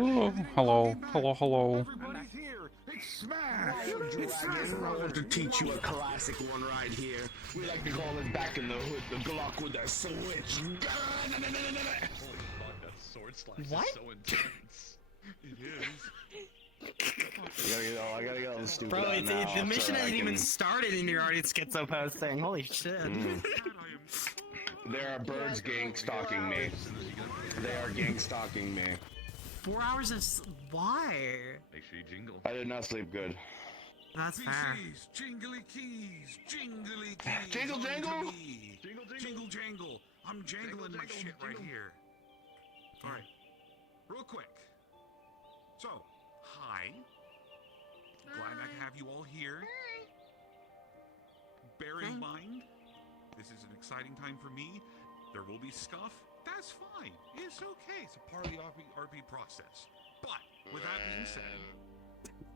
Oh, hello, hello, hello. Everybody's here. It's Smash. I want to teach you a classic one right here. We like to call it back in the hood, the Glock with the switch. Holy fuck, that sword slash What? is so intense. It is. I gotta get all the stupid Bro, out it's, now the mission so I hasn't even can- started and you're already schizo posting. Holy shit. There are birds gang stalking me. They are gang stalking me. 4 hours of why? Make sure you jingle. I did not sleep good. That's fair. PCs, jingly keys, jingly keys. Jingle, on to jangle. me. Jingle jangle. I'm jangling my shit right here. All right, real quick. So, hi. Glad I can have you all here. Bear in mind, this is an exciting time for me. There will be scuff. That's fine. It's okay. It's a part of the RP process. But with that being said,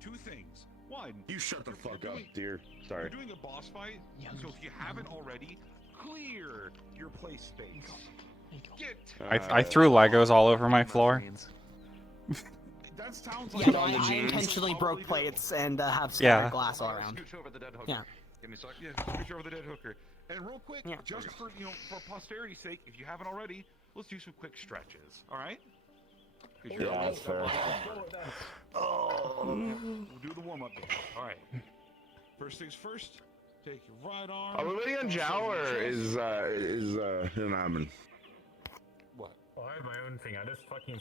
two things. One, You shut the you're fuck up, doing- dear. We're Sorry. doing a boss fight, so if you haven't already, clear your play space. Get. I threw Legos all over my floor. That sounds Yeah, like no, I jeans. intentionally broke Probably plates and have Yeah. scattered glass all around. Scooch over the dead hooker. Yeah. Give me a sec. Yeah, scooch over the dead hooker. And real quick, Yeah. just for for posterity's sake, if you haven't already, let's do some quick stretches. All right? Yeah, that's fair. We'll do the warm up. All right. First things first. Take your right arm. Are we waiting on Zhao or is Hunaman? What? Oh, I have my own thing. I just fucking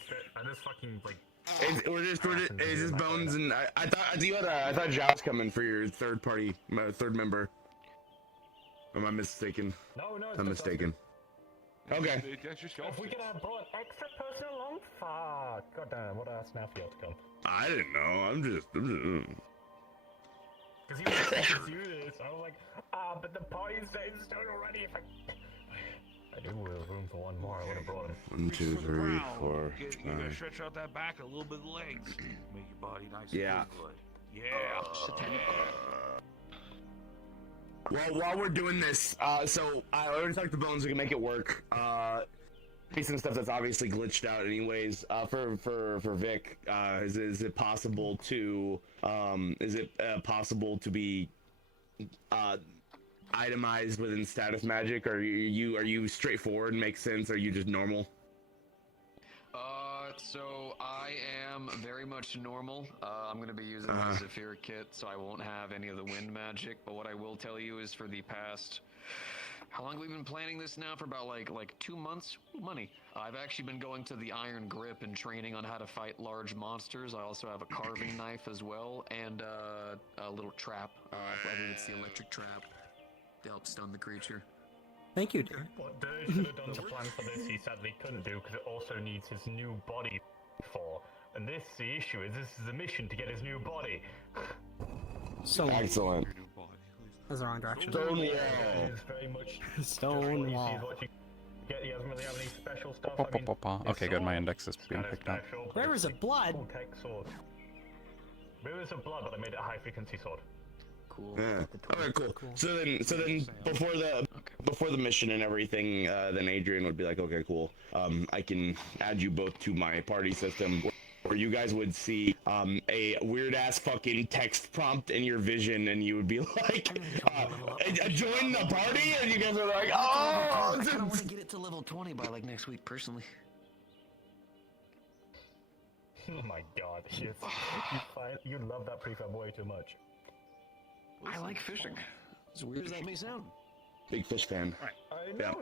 like. It's just Bones and I thought Zhao's coming for your third member. Am I mistaken? No, it's I'm just us mistaken. Okay. That's just two. If we could have brought an extra person along, fuck. God damn, what else now for you to come? I didn't know. I'm just. Because he was supposed to do this. I was like, but the party's set in stone already. If I do have room for one more, I would have brought him. 1, 2, 3, 4, You gotta 5. stretch out that back a little bit of legs. Make your body nice Yeah. and good. Yeah. Well, while we're doing this, so I already talked to Bones. We can make it work. Facing stuff that's obviously glitched out, anyways. For Vic, is it possible to be itemized within status magic? Or are you straightforward and make sense? Or are you just normal? So I am very much normal. I'm going to be using my Zephyr kit, so I won't have any of the wind magic. But what I will tell you is for the past... How long have we been planning this now? For about like 2 months? Ooh, money. I've actually been going to the Iron Grip and training on how to fight large monsters. I also have a carving knife as well, and a little trap. I believe it's the electric trap to help stun the creature. Thank you, dear. What Dirge should have done to plan for this, he sadly couldn't do because it also needs his new body for. And the issue is, this is a mission to get his new body. So Excellent. that's the wrong direction. Stonewall. It is very much Stonewall. He doesn't really have any special stuff. I mean, Okay, good. My index is being picked up. Rivers of blood. Full tech sword. Rivers of blood, but I made it a high frequency sword. Cool. Yeah. All right, cool. So then, before the mission and everything, then Adrian would be like, okay, cool. I can add you both to my party system, where you guys would see a weird ass fucking text prompt in your vision, and you would be like, join the party, and you guys are like, I want to get it to level 20 by like next week, personally. Oh my god, you love that prefab way too much. I like fishing. As weird as that may sound. big fish fan. No.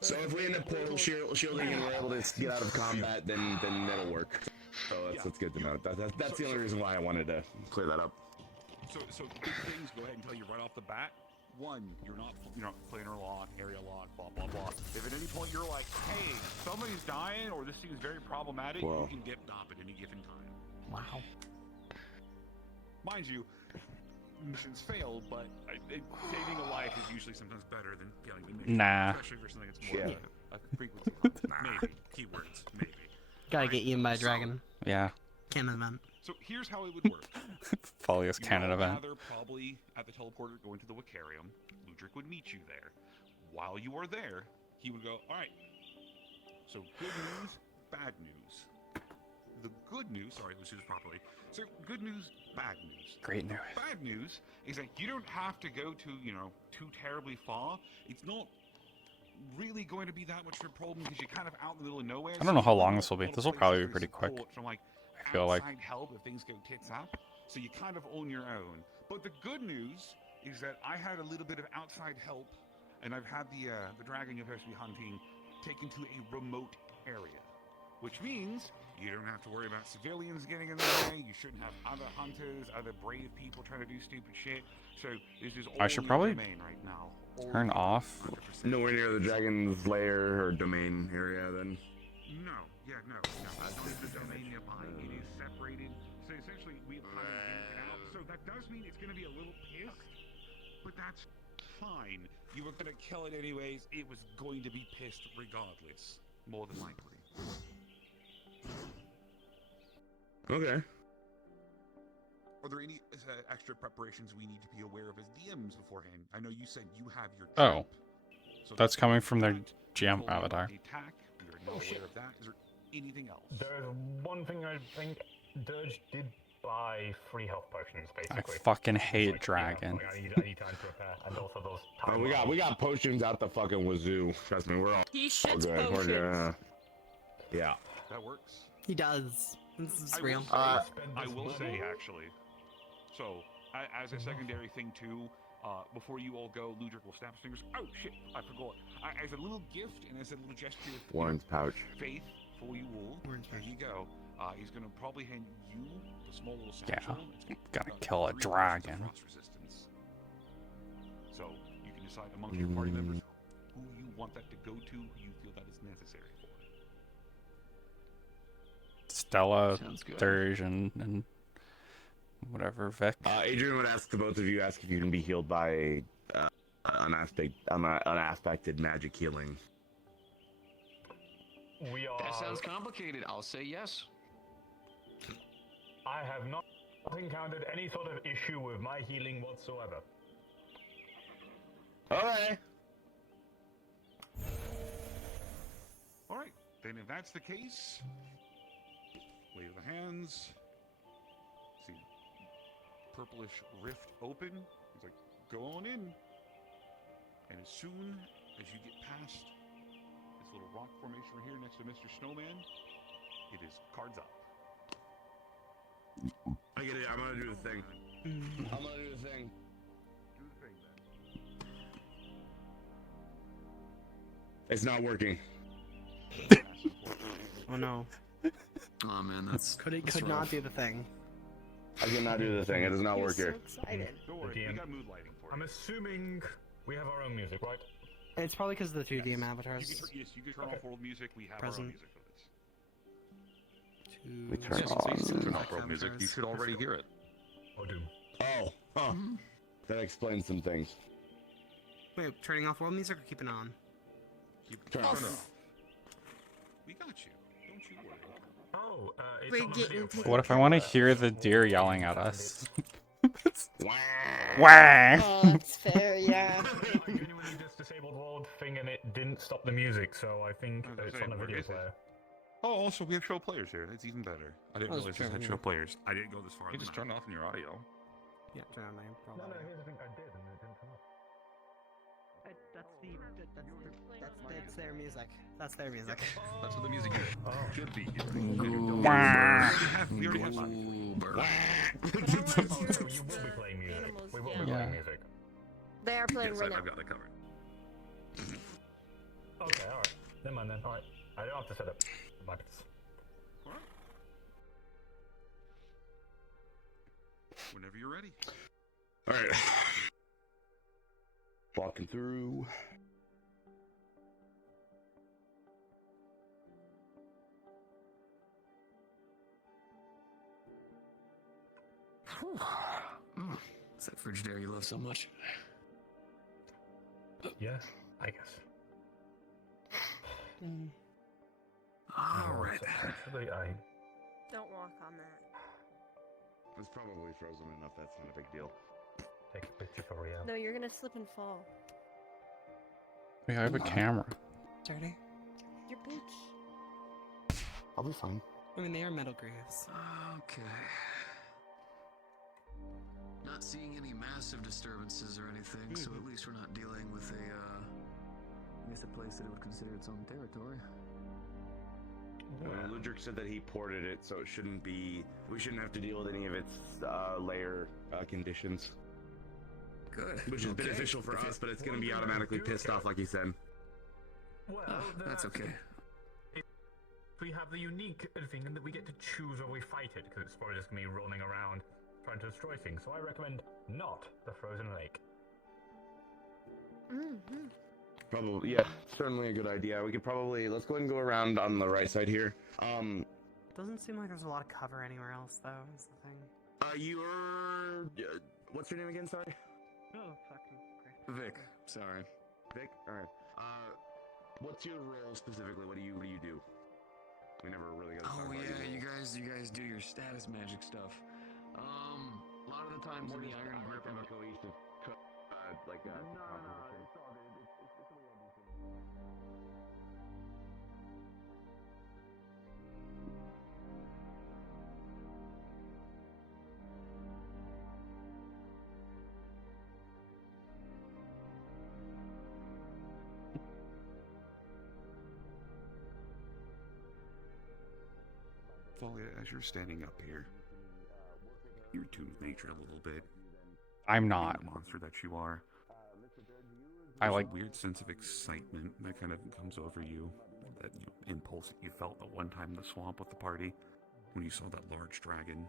So if we end up portal shielding and we're able to get out of combat, then that'll work. So that's good to know. That's the only reason why I wanted to clear that up. So big things. Go ahead and tell you right off the bat. One, you're not planar lock, area lock, blah blah blah. If at any point you're like, hey, somebody's dying or this seems very problematic, Wow. you can get DOP at any given time. Wow. Mind you, missions fail, but saving a life is usually sometimes better than killing the mission. Nah. Especially for something that's more Yeah. a frequency. Maybe. Keywords. Maybe. Gotta get eaten by a dragon. Yeah. Canon event. So here's how it would work. Falia's canon event. Rather probably at the teleporter going to the Wicarium. Ludric would meet you there. While you are there, he would go, all right. So good news, bad news. the good news, sorry, let's do this properly. So, good news, bad news. Great news. Bad news is that you don't have to go to, too terribly far. It's not really going to be that much of a problem because you're kind of out in the middle of nowhere. I don't know how long this will be. This will probably be pretty quick. From, like, I feel like. outside help if things go tits up. So you're kind of on your own. But the good news is that I had a little bit of outside help, and I've had the dragon you're supposed to be hunting taken to a remote area, which means you don't have to worry about civilians getting in the way. You shouldn't have other hunters, other brave people trying to do stupid shit. So this is all I should your probably domain right now. turn off. 100%. Nowhere near the dragon's lair or domain area, then. No, yeah, no. It's not the domain nearby. It is separated. So essentially, we have kind of given it out. So that does mean it's going to be a little pissed, but that's fine. You were going to kill it anyways. It was going to be pissed regardless, more than likely. Okay. Are there any extra preparations we need to be aware of as DMs beforehand? I know you said you have your Oh. trip, so That's coming from their that. GM Told me about avatar. the attack. We are not aware of that. Is there anything else? There's one thing I think Dirge did buy free health potions, I basically. fucking It's hate like, dragon. I need time to repair, and also those Oh, time we got potions out the fucking wazoo. Trust me, we're all He shits good. We're potions. gonna. Yeah. That works. He does. This is I real. will say, I will say actually. So, as a secondary thing too, before you all go, Ludric will snap his fingers. Oh shit! I forgot. As a little gift and as a little gesture of Warren's pouch. faith for you all, Warren's here pouch. you go. He's gonna probably hand you the small little Yeah, satchel. It's gotta got kill a 3 dragon. frost resistance. So you can decide amongst your party members who you want that to go to, who you feel that is necessary for. Stella, Sounds good. Dirge, and whatever, Vic. Adrian would ask the both of you, ask if you can be healed by unaspected magic healing. We are. That sounds complicated. I'll say yes. I have not encountered any sort of issue with my healing whatsoever. Okay. All right, then if that's the case, wave the hands. See, purplish rift open. He's like, go on in. And as soon as you get past this little rock formation right here next to Mr. Snowman, it is cards up. I get it. I'm gonna do the thing. I'm gonna do the thing. Do the thing then. It's not working. Oh no. Oh man, that's Could not do the thing. I cannot do the thing. It does not He work was so here. excited. Don't worry, DM. we got mood lighting for I'm you. assuming we have our own music, right? It's probably because of the 2D Yes. avatars. You can turn off world music. We have our Present. own music for this. We turn Yes, on- please turn off world music. You should already hear it. Or Doom. Oh, huh. That explains some things. Wait, turning off world music or keeping it on? Turn off. We got you. Don't you worry. Oh, it's We're on the getting video. taken What if I want to hear the deer yelling at us? Wah. Wah! Oh, that's fair, yeah. I genuinely just disabled world thing and it didn't stop the music, so I think I was gonna it's say, on the where video is it? player. Oh, also we have show players here. That's even better. I didn't Oh, it's realize we had true, show yeah. players. I didn't go this far. You just turn off in your audio. Yeah, turn on my No, probably. here's the thing, I did and it didn't turn off. That's their music. That's their music. That's what the music should be. Wah! We already have fun. Goober. Oh, no, you will be playing music. Animals, We will yeah. be Yeah. playing music. They are playing Yes, right I've now. got that covered. Okay, alright. Never mind then. Alright. I don't have to set up the buckets. Alright. Whenever you're ready. All right. Walking through. It's that Frigidaire you love so much. Yeah, I guess. Alright. Actually, I... Don't walk on that. It's probably frozen enough. That's not a big deal. Take a picture for real. No, you're gonna slip and fall. We have a camera. Dirty. Your boots. I'll be fine. I mean, they are metal grooves. Okay. Not seeing any massive disturbances or anything, so at least we're not dealing with I guess a place that it would consider its own territory. Ludric said that he ported it, so it shouldn't be. We shouldn't have to deal with any of its layer conditions. Good. Which is beneficial for us, but it's going to be automatically pissed off, like he said. Well, That's okay. We have the unique thing in that we get to choose where we fight it, because it's probably just going to be running around trying to destroy things. So I recommend not the frozen lake. Probably, yeah, certainly a good idea. We could probably let's go ahead and go around on the right side here. Doesn't seem like there's a lot of cover anywhere else, though. Is the thing. You're what's your name again? Sorry. Oh, fuck. Great. Vic, sorry. Vic. All right. What's your role specifically? What do you do? We never really got to talk Oh about yeah, your you role. guys do your status magic stuff. A lot of the times in the Iron Grip, from a cohesive, like No, composition. it's all good. It's the way I do things. Falia, as you're standing up here, you're tuned with nature a little bit. I'm Being not. the monster that you are. I There's like. a weird sense of excitement that kind of comes over you. That impulse that you felt at one time in the swamp with the party when you saw that large dragon.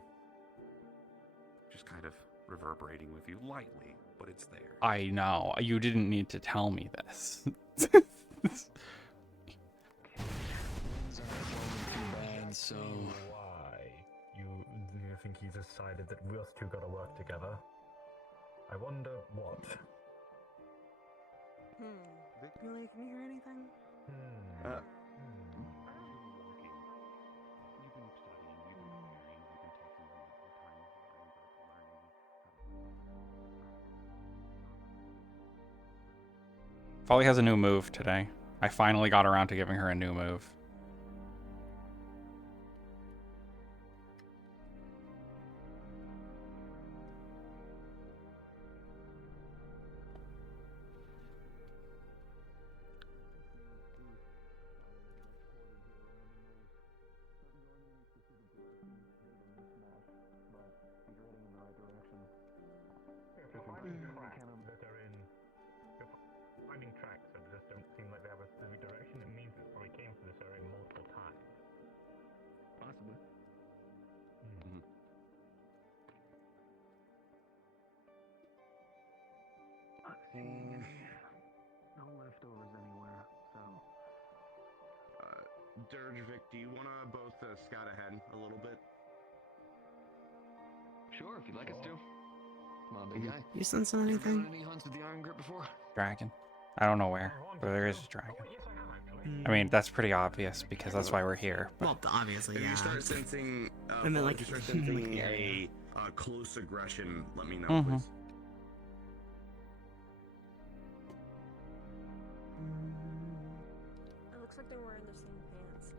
Just kind of reverberating with you lightly, but it's there. I know. You didn't need to tell me this. Things aren't flowing too bad, so Why? You think he's decided that we us two gotta work together? I wonder what. Really? Can you hear anything? Folly has a new move today. I finally got around to giving her a new move. Finding tracks that just don't seem like they have a specific direction, it means it probably came from this area multiple times. possibly. No leftovers anywhere, so. Dirge, Vic, do you want to both scout ahead a little bit? Sure, if you'd like us to. Come on, big guy. You sensing You ever anything? done any hunts with the Iron Grip before? Dragon. I don't know where, but there is a dragon. Oh, yes, I have actually. I mean, that's pretty obvious because that's why we're here. But Well, obviously, If yeah. you start sensing, I mean, like, if you start like sensing the a area. close aggression, let me know, Mhm. please. It looks like they're wearing the same pants.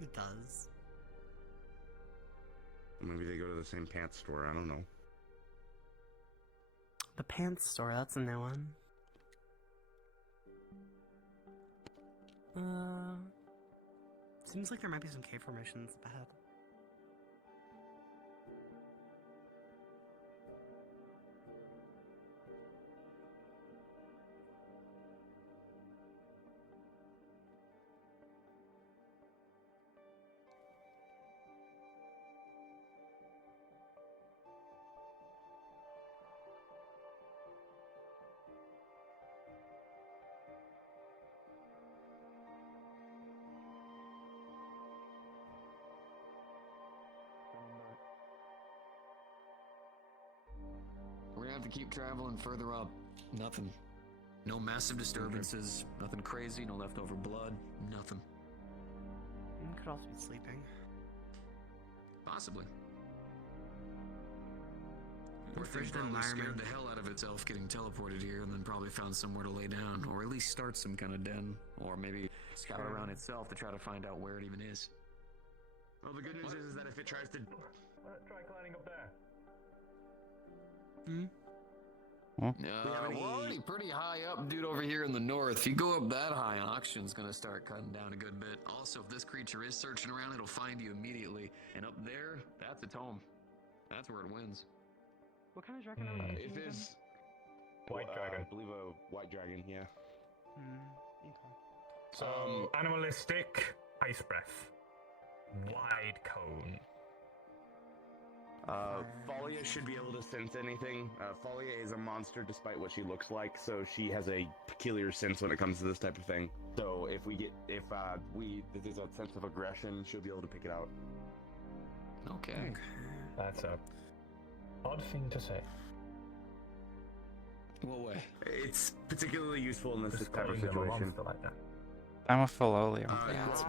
It does. Maybe they go to the same pants store. I don't know. The pants store, that's a new one. Seems like there might be some cave formations ahead. We're gonna have to keep traveling further up. Nothing. No massive disturbances, nothing crazy, no leftover blood, nothing. Could also be sleeping. Possibly. The Or frigid probably scared environment. the hell out of itself getting teleported here and then probably found somewhere to lay down, or at least start some kind of den, or maybe scout Sure. around itself to try to find out where it even is. Well, the good news is that if it tries to... Try climbing up there. We're already pretty high up, dude, over here in the north. If you go up that high, oxygen's gonna start cutting down a good bit. Also, if this creature is searching around, it'll find you immediately. And up there, that's its home. That's where it wins. What kind of dragon are we thinking If again? it's White dragon. I believe a white dragon, yeah. Okay. So, animalistic, ice breath. Wide cone. Falia should be able to sense anything. Falia is a monster despite what she looks like, so she has a peculiar sense when it comes to this type of thing. So if there's a sense of aggression, she'll be able to pick it out. Okay. That's a odd thing to say. What way? It's particularly useful in this Just type of calling them a situation. monster like that. I'm a Philolio.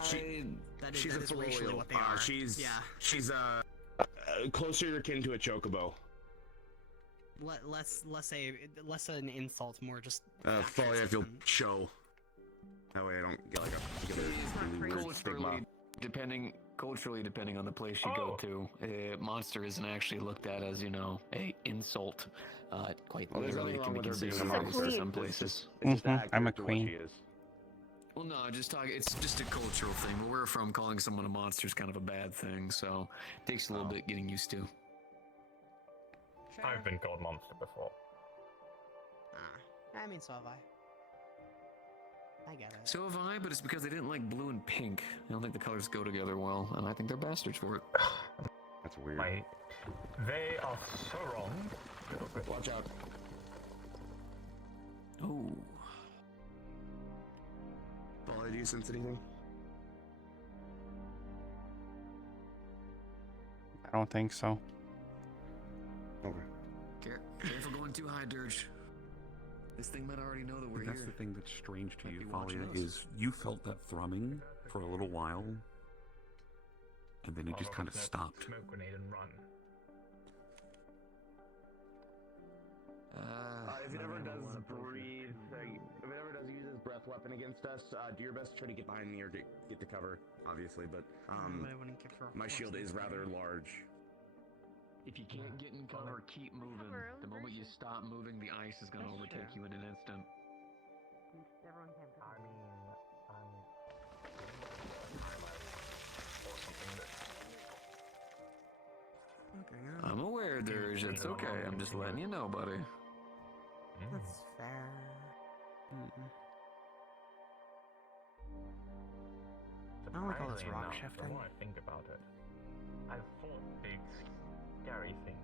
She's a that is racially Philolio. what they are. She's Yeah. closer akin to a chocobo. Less an insult, more just. Falia, if you'll show. That way I don't get like a really weird stigma. Culturally, depending on the place you go to, a monster isn't actually looked at as, a insult. Quite literally, it can be considered a monster in some places. I'm a queen. Well, no, it's just a cultural thing. Where we're from, calling someone a monster is kind of a bad thing, so it takes a little bit getting used to. Sure. I've been called monster before. I mean, so have I. I get it. So have I, but it's because they didn't like blue and pink. I don't think the colors go together well, and I think they're bastards for it. That's weird. They are so wrong. Watch out. Oh. Falia, do you sense anything? I don't think so. Okay. Careful going too high, Dirge. This thing might already know that we're That's here. the thing that's strange to Might you, be watching Falia, us. is you felt that thrumming for a little while, and then it just kind of stopped. Smoke grenade and run. If it ever does breathe, if it ever does use his breath weapon against us, do your best to try to get behind me or get to cover, obviously, but I wouldn't give her a my shield is force rather large. If you can't get in cover, keep moving. The moment you stop moving, the ice is going to overtake you in an instant. Everyone can. I mean, Okay, I'm aware, Dirge. It's okay. I'm just letting you know, buddy. that's fair. I don't like all this rock shifting. The more I think about it, I've fought big, scary things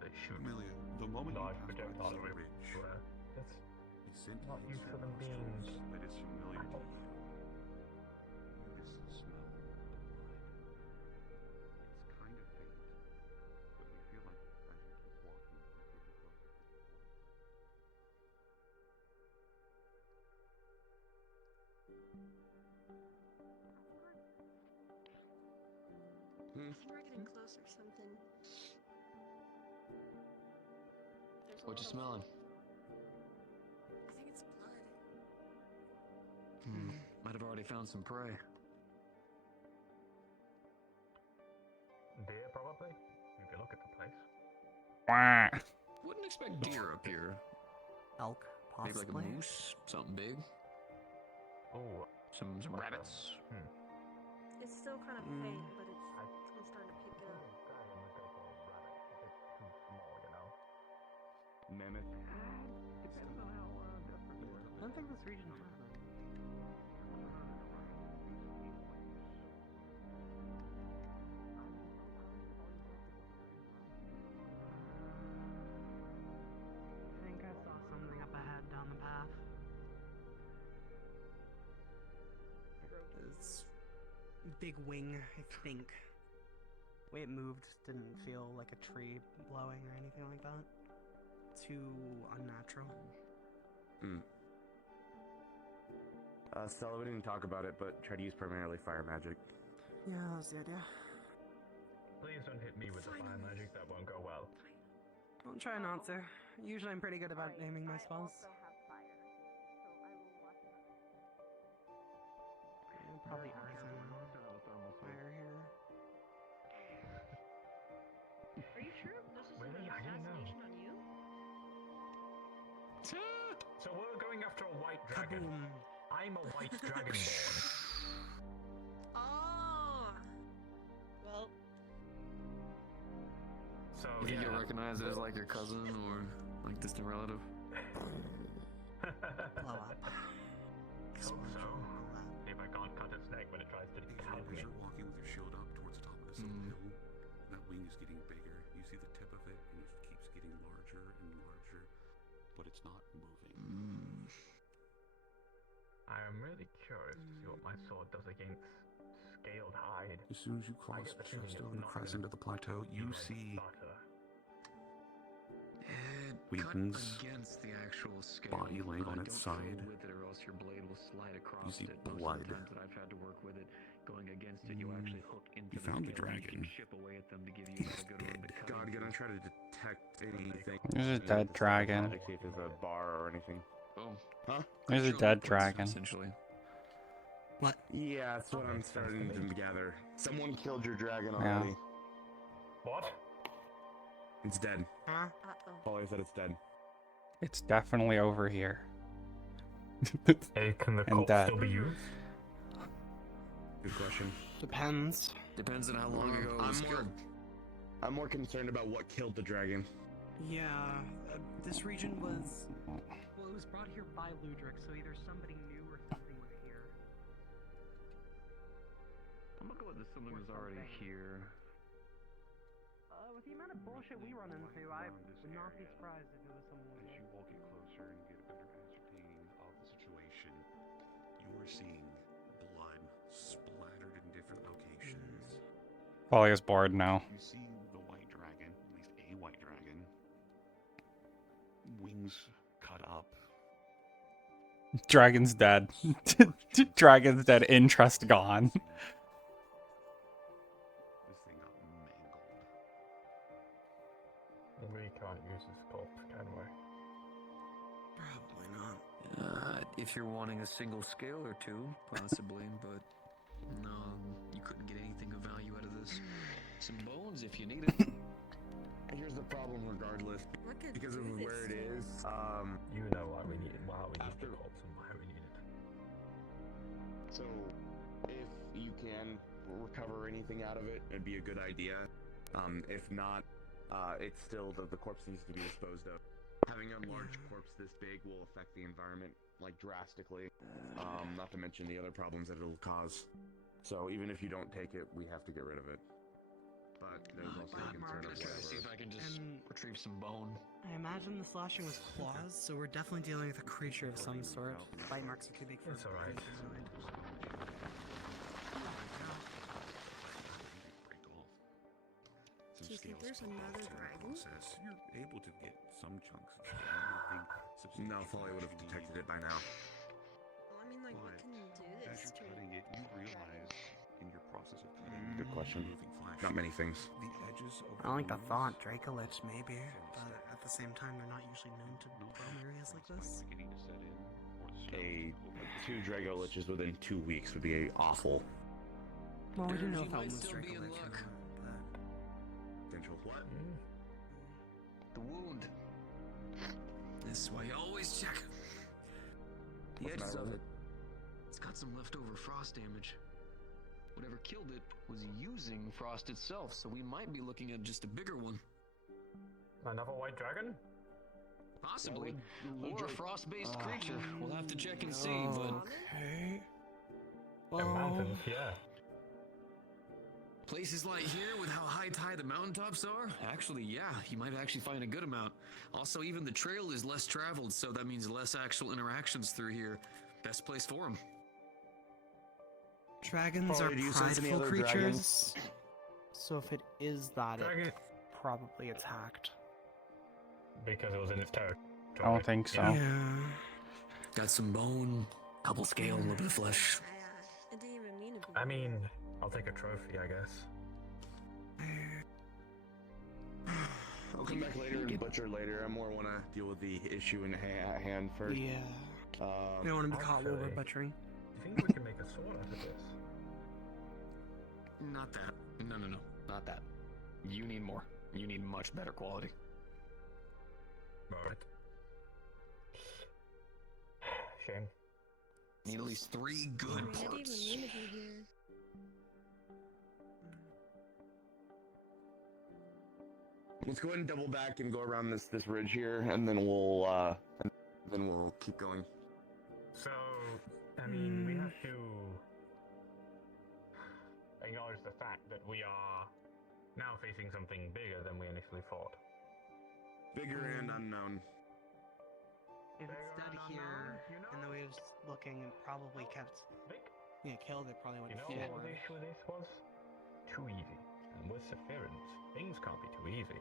that shoot Amelia, the moment large you passed by projectiles this everywhere. ridge, That's he sent not his used to them being nostrils that is familiar to you. You just smell blood. It's kind of faint, but you feel like as you keep walking, you get closer. We're getting close or something. There's a What you lot of- smelling? I think it's blood. Might have already found some prey. deer, probably. If you look at the place. Wah. Wouldn't expect deer up here. Elk, Maybe like possibly. a moose, something big. Oh, Some rabbits. It's still kind of Mm. faint, but I'm starting to pick it up. Mammoth. I don't think this region has them. I think I saw something up ahead down the path. It's big wing, I think. The way it moved didn't feel like a tree blowing or anything like that. Too unnatural. Stella, we didn't talk about it, but try to use primarily fire magic. Yeah, that was the idea. Please don't hit me with the fire magic, that won't go well. I'll try not to. Usually I'm pretty good about aiming my spells. Probably earth and fire here. creature? This is Really? an I didn't know. assassination on you? So we're going after a white dragon. Kaboom. I'm a white dragonborn. Oh. Well, So You think yeah. you'll recognize it as like your cousin or like distant relative? Blow up. Hope so. If I can't cut its neck when it tries to cut As me. you're walking with your shield up towards the top of this little hill, that wing is getting bigger. You see the tip of it, and it keeps getting larger and larger, but it's not moving. I am really curious to see what my sword does against scaled hide. As soon as you I cross get the feeling just it's over the not crescent gonna of the plateau, be you like see butter. Wings, against the actual scale. body laying on its Don't side. go with it or else your blade will slide across You see it. Most blood. of the times that I've had to work with it, going against it, you actually hook into You found the scale and you can dragon. chip away at them to give you like a good run to cut God, into. gonna try to detect anything. There's a dead dragon. Like, see if there's a bar or anything. Boom. Huh? There's a dead dragon. Essentially. What? Yeah, that's what I'm starting to gather. Someone killed your dragon Yeah. already. What? It's dead. Huh? uh-oh. Polly said it's dead. It's definitely over here. Hey, can the And corpse that. still be used? Good question. Depends. Depends on how long ago it was killed. I'm more concerned about what killed the dragon. Yeah, this region was... Well, it was brought here by Ludric, so either somebody new or something was here. I'm gonna go with this something Or was already something. here. With the amount of bullshit we run into, I would not be surprised if it was someone As you walk it closer and get a better ascertaining of the situation, you're seeing blood splattered in different locations. Falia's bored now. You see the white dragon, at least a white dragon, wings cut up. Dragon's dead. Dragon's dead. Interest gone. This thing got mangled. We can't use this corpse, can we? Probably not. If you're wanting a single scale or two, possibly, but no, you couldn't get anything of value out of this. Some bones if you need it. Here's the problem regardless. What could Because of do where this it to is, us? You know why we need the corpse and why we need it. so if you can recover anything out of it, it'd be a good idea. If not, it's still the corpse needs to be disposed of. Having a large corpse this big will affect the environment like drastically. Not to mention the other problems that it'll cause. So even if you don't take it, we have to get rid of it. But there's also a concern of Try to see if whatever. I can just And- retrieve some bone. I imagine the slashing was claws, so we're definitely dealing with a creature of some sort. Bite marks are too big for It's alright. Break off. Some Do you think scales there's fall off another through the dragon? process. You're able to get some chunks of scale. Nothing substantial. No, Folly would have that you detected need. it by now. Well, I mean, like, what But can do As this you're to cutting it, you realize in your process of cutting, Good question. moving flesh, Not many things. the edges of I like the wounds thought, Dracolich maybe, Fairly but static. at the same time, they're not usually known to No roam areas like spikes this. beginning to set in, or the snow A over the 2 surface. Drago Liches within 2 weeks would be awful. Well, we didn't know You if that might one was still be in Dracolich or luck. not, Potential what? The wound. This is why you always check the What's the edges matter of with it. It's got some leftover frost damage. Whatever killed it was using frost itself, so we might be looking at just a bigger one. Another white dragon? Possibly. would Or a Ludric- frost-based creature. We'll have to check and see, but... Okay. The Well, mountains, yeah. Places like here with how high the mountaintops are? Actually, yeah, you might actually find a good amount. Also, even the trail is less traveled, so that means less actual interactions through here. Best place for them. dragons Polly, are do you sense any prideful other creatures. dragons? So if it is that, Dragon. it probably attacked. Because it was in its territory. I don't think so. Yeah. Yeah. Got some bone, couple scale, a little bit of flesh. I didn't even mean to be. I mean, I'll take a trophy, I guess. I'll come back later and butcher later. I more want to deal with the issue in hand first. Yeah. We don't want to be caught while we're Actually- butchering. Do you think we can make a sword out of this? Not that. No. Not that. You need more. You need much better quality. Alright. Shame. Need at least 3 good I didn't parts. even mean to be here. Let's go ahead and double back and go around this ridge here, and then we'll keep going. So, I mean, we have to acknowledge the fact that we are now facing something bigger than we initially thought. Bigger and unknown. If it's Bigger dead and here, unknown, you know? and the way it was looking, it probably kept. Vic, Yeah, killed it. Probably went you know forward. what the issue with this was? Too easy. And with Sephiroth, things can't be too easy.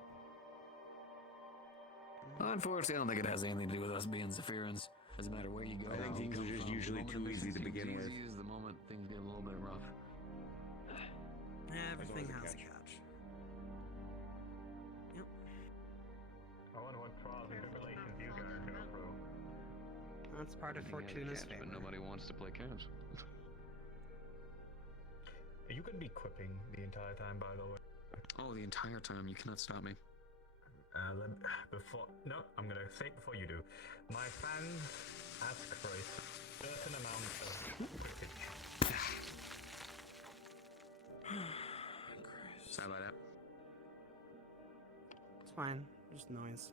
Unfortunately, I don't think it has anything to do with us being Zephyrans. Doesn't matter where you go. I think things are just usually too easy to begin with. Is the moment things get a little bit rough. Everything always a has a catch. catch. Yep. I wonder what trials and tribulations you guys go through. That's part of Everything has Fortuna's a catch, favor. but nobody wants to play catch. You could be quipping the entire time, by the way. Oh, the entire time. You cannot stop me. No, I'm gonna say it before you do. My fans ask for a certain amount of quippage. Sorry about that. It's fine. Just noise.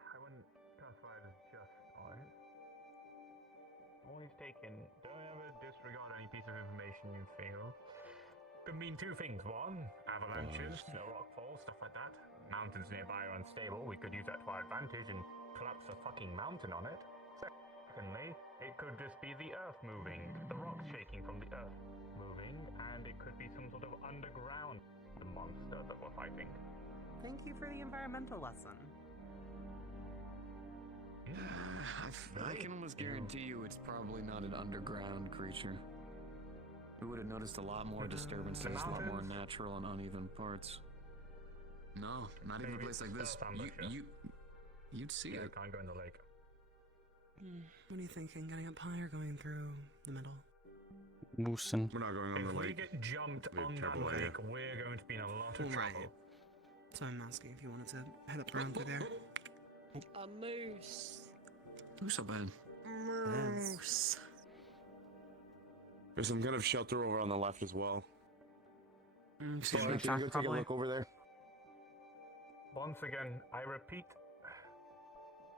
I wouldn't classify it as just noise. Always taken. Don't ever disregard any piece of information you feel. Could mean 2 things. 1, avalanches, no rockfalls, stuff like that. Mountains nearby are unstable. We could use that to our advantage and collapse a fucking mountain on it. Secondly, it could just be the earth moving, the rocks shaking from the earth moving, and it could be some sort of underground monster that we're fighting. Thank you for the environmental lesson. I can almost guarantee you it's probably not an underground creature. We would have noticed a lot more disturbances, a lot more natural and uneven parts. No, not even a place like this. You'd see Yeah, it. can't go in the lake. What are you thinking? Getting up high or going through the middle? Moosin. We're not going on If the we lake. get jumped Be a on that terrible idea. lake, we're going to be in a lot of Right. trouble. So I'm asking if you wanted to head up around through there. A moose. Who's so bad? Moose. There's some kind of shelter over on the left as well. Excuse Can me, you go take a probably. look over there? Once again, I repeat,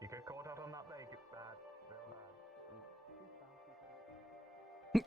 you get caught out on that lake, it's bad. Real bad.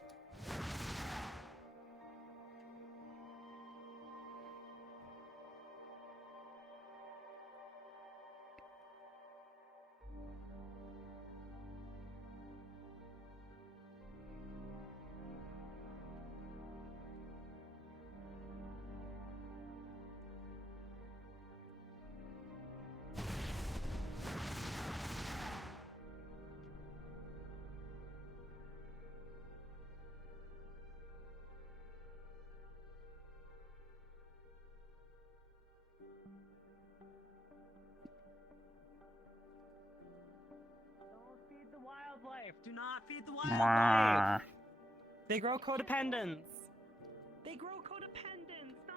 Don't feed the wildlife. Do not feed the wildlife. They grow codependence. They grow codependence. No,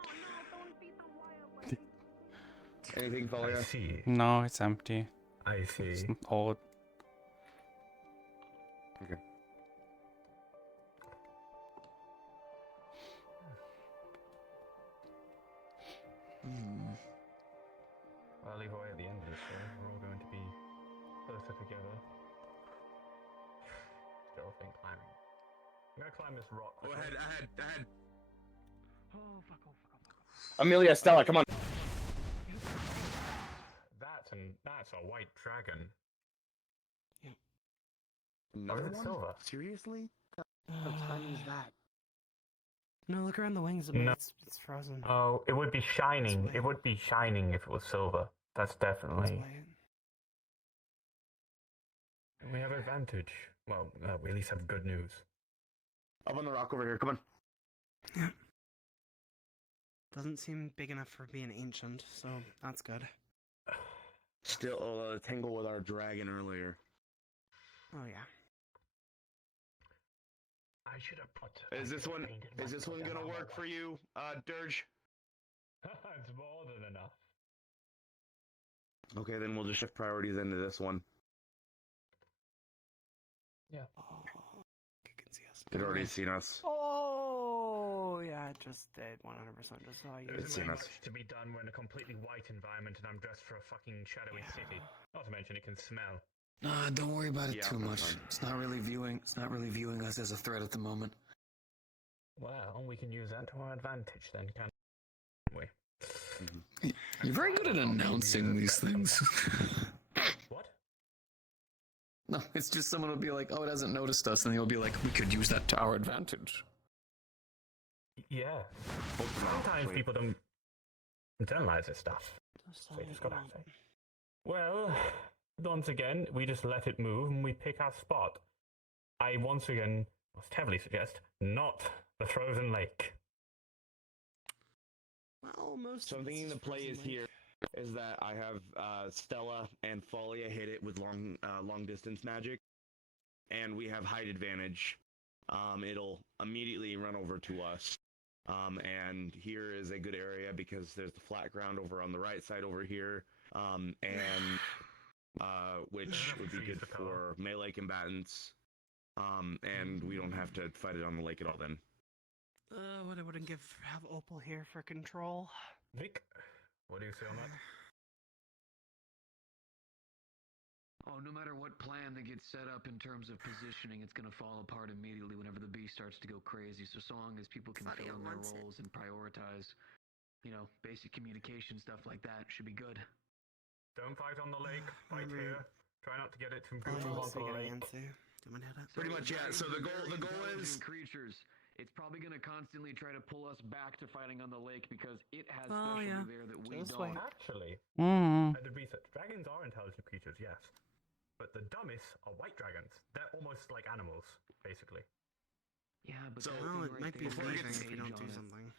don't feed the wildlife. Anything, I Falia? see. No, it's empty. I It's see. old. Okay. Well, either way, at the end of this show, we're all going to be closer together. Still think climbing. I'm gonna climb this rock. Oh, ahead. Oh, fuck, oh, fuck, oh, fuck, oh. Amelia, Stella, come on. That's a white dragon. Another Oh, it's one? silver. Seriously? What time is that? No, look around the wings a bit. No. It's frozen. Oh, it would be shining. It's It would be shining if it was silver. That's It's definitely. white. We have advantage. Well, we at least have good news. Up on the rock over here. Come on. Yeah. Doesn't seem big enough for being ancient, so that's good. Still tangle with our dragon earlier. Oh yeah. I should have put. Is this one gonna work for you, Dirge? Okay, then we'll just shift priorities into this one. Yeah. It already seen us. Oh, yeah, it just did. 100% just saw you. There It's isn't seen really us. much to be done. We're in a completely white environment, and I'm dressed for a fucking shadowy city. Not to mention it can smell. Nah, don't worry about it Yeah, too that's much. fine. It's not really viewing us as a threat at the moment. Well, we can use that to our advantage then, can't we? You're very good at announcing these things. What? No, it's just someone will be like, "Oh, it hasn't noticed us," and you'll be like, "We could use that to our advantage." Yeah. Sometimes people don't internalize this stuff. So you just gotta say. Well, once again, we just let it move and we pick our spot. I once again must heavily suggest not the frozen lake. Well, most So I'm thinking the play is here is that I have Stella and Falia hit it with long distance magic, and we have height advantage. It'll immediately run over to us. And here is a good area because there's the flat ground over on the right side over here, which would be good for melee combatants. And we don't have to fight it on the lake at all then. What I wouldn't have Opal here for control. Vic, what do you say on that? Oh, no matter what plan that gets set up in terms of positioning, it's going to fall apart immediately whenever the beast starts to go crazy. So long as people can fill in their roles and prioritize, basic communication, stuff like that, should be good. Don't fight on the lake, fight here. Try not to get it to move Oh, onto the lake. Pretty much, yeah. So the goal is creatures. It's probably going to constantly try to pull us back to fighting on the lake because it has Oh, specialty yeah. there that we Just don't. wait. Actually, Mm. I did research. Dragons are intelligent creatures, yes. But the dumbest are white dragons. They're almost like animals, basically. Yeah, but So- that Well, thing it right might be there leaving has if we age don't on do it. something.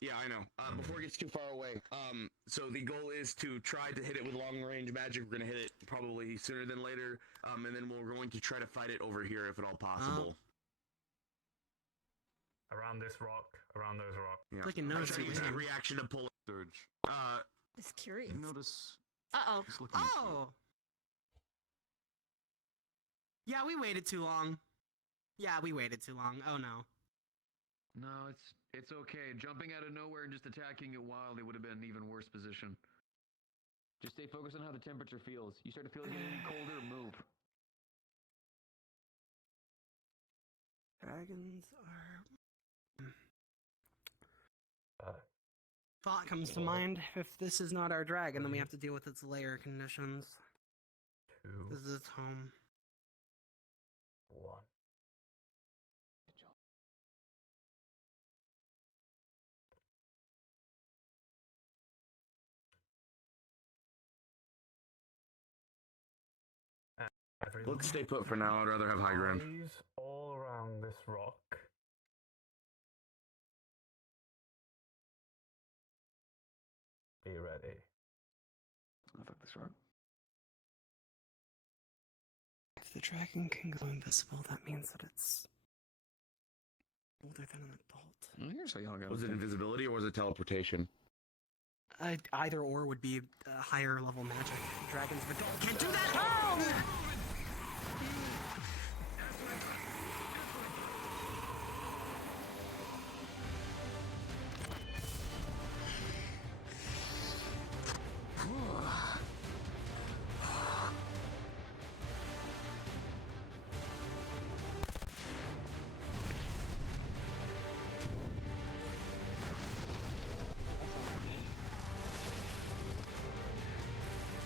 Yeah, I know. Before it gets too far away, so the goal is to try to hit it with long range magic. We're gonna hit it probably sooner than later, and then we're going to try to fight it over here if at all possible. Around this rock, around those rocks. Yeah. Like a I'll nose try to use ring. that reaction to pull it. Surge. Just curious. You notice Uh-oh. he's looking at you. Oh! Yeah, we waited too long. Oh no. No, it's okay. Jumping out of nowhere and just attacking it wildly would have been an even worse position. Just stay focused on how the temperature feels. You start to feel it getting any colder, move. Dragons are... Thought comes to mind. If this is not our dragon, then we have to deal with its lair conditions. 2, This is its home. 1. Let's stay put for now. I'd rather have high ground. Eyes all around this rock. Be ready. Oh, fuck this rock. If the dragon can go invisible, that means that it's older than an adult. Well, here's how y'all got Was it it. invisibility or was it teleportation? Either or would be higher level magic. Dragons of adult can't do that! Oh!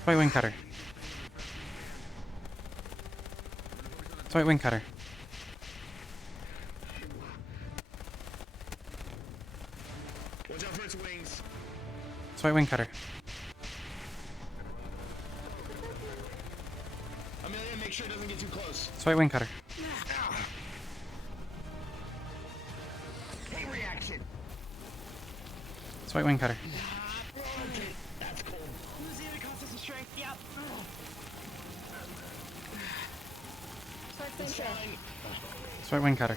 White wing cutter. It's white wing cutter. Watch out for its wings. It's white wing cutter. Amelia, make sure it doesn't get too close. It's white wing cutter. Hey, reaction. It's white wing cutter. That's cool. Losing the cost us some strength, yep. It's fine. It's white wing cutter.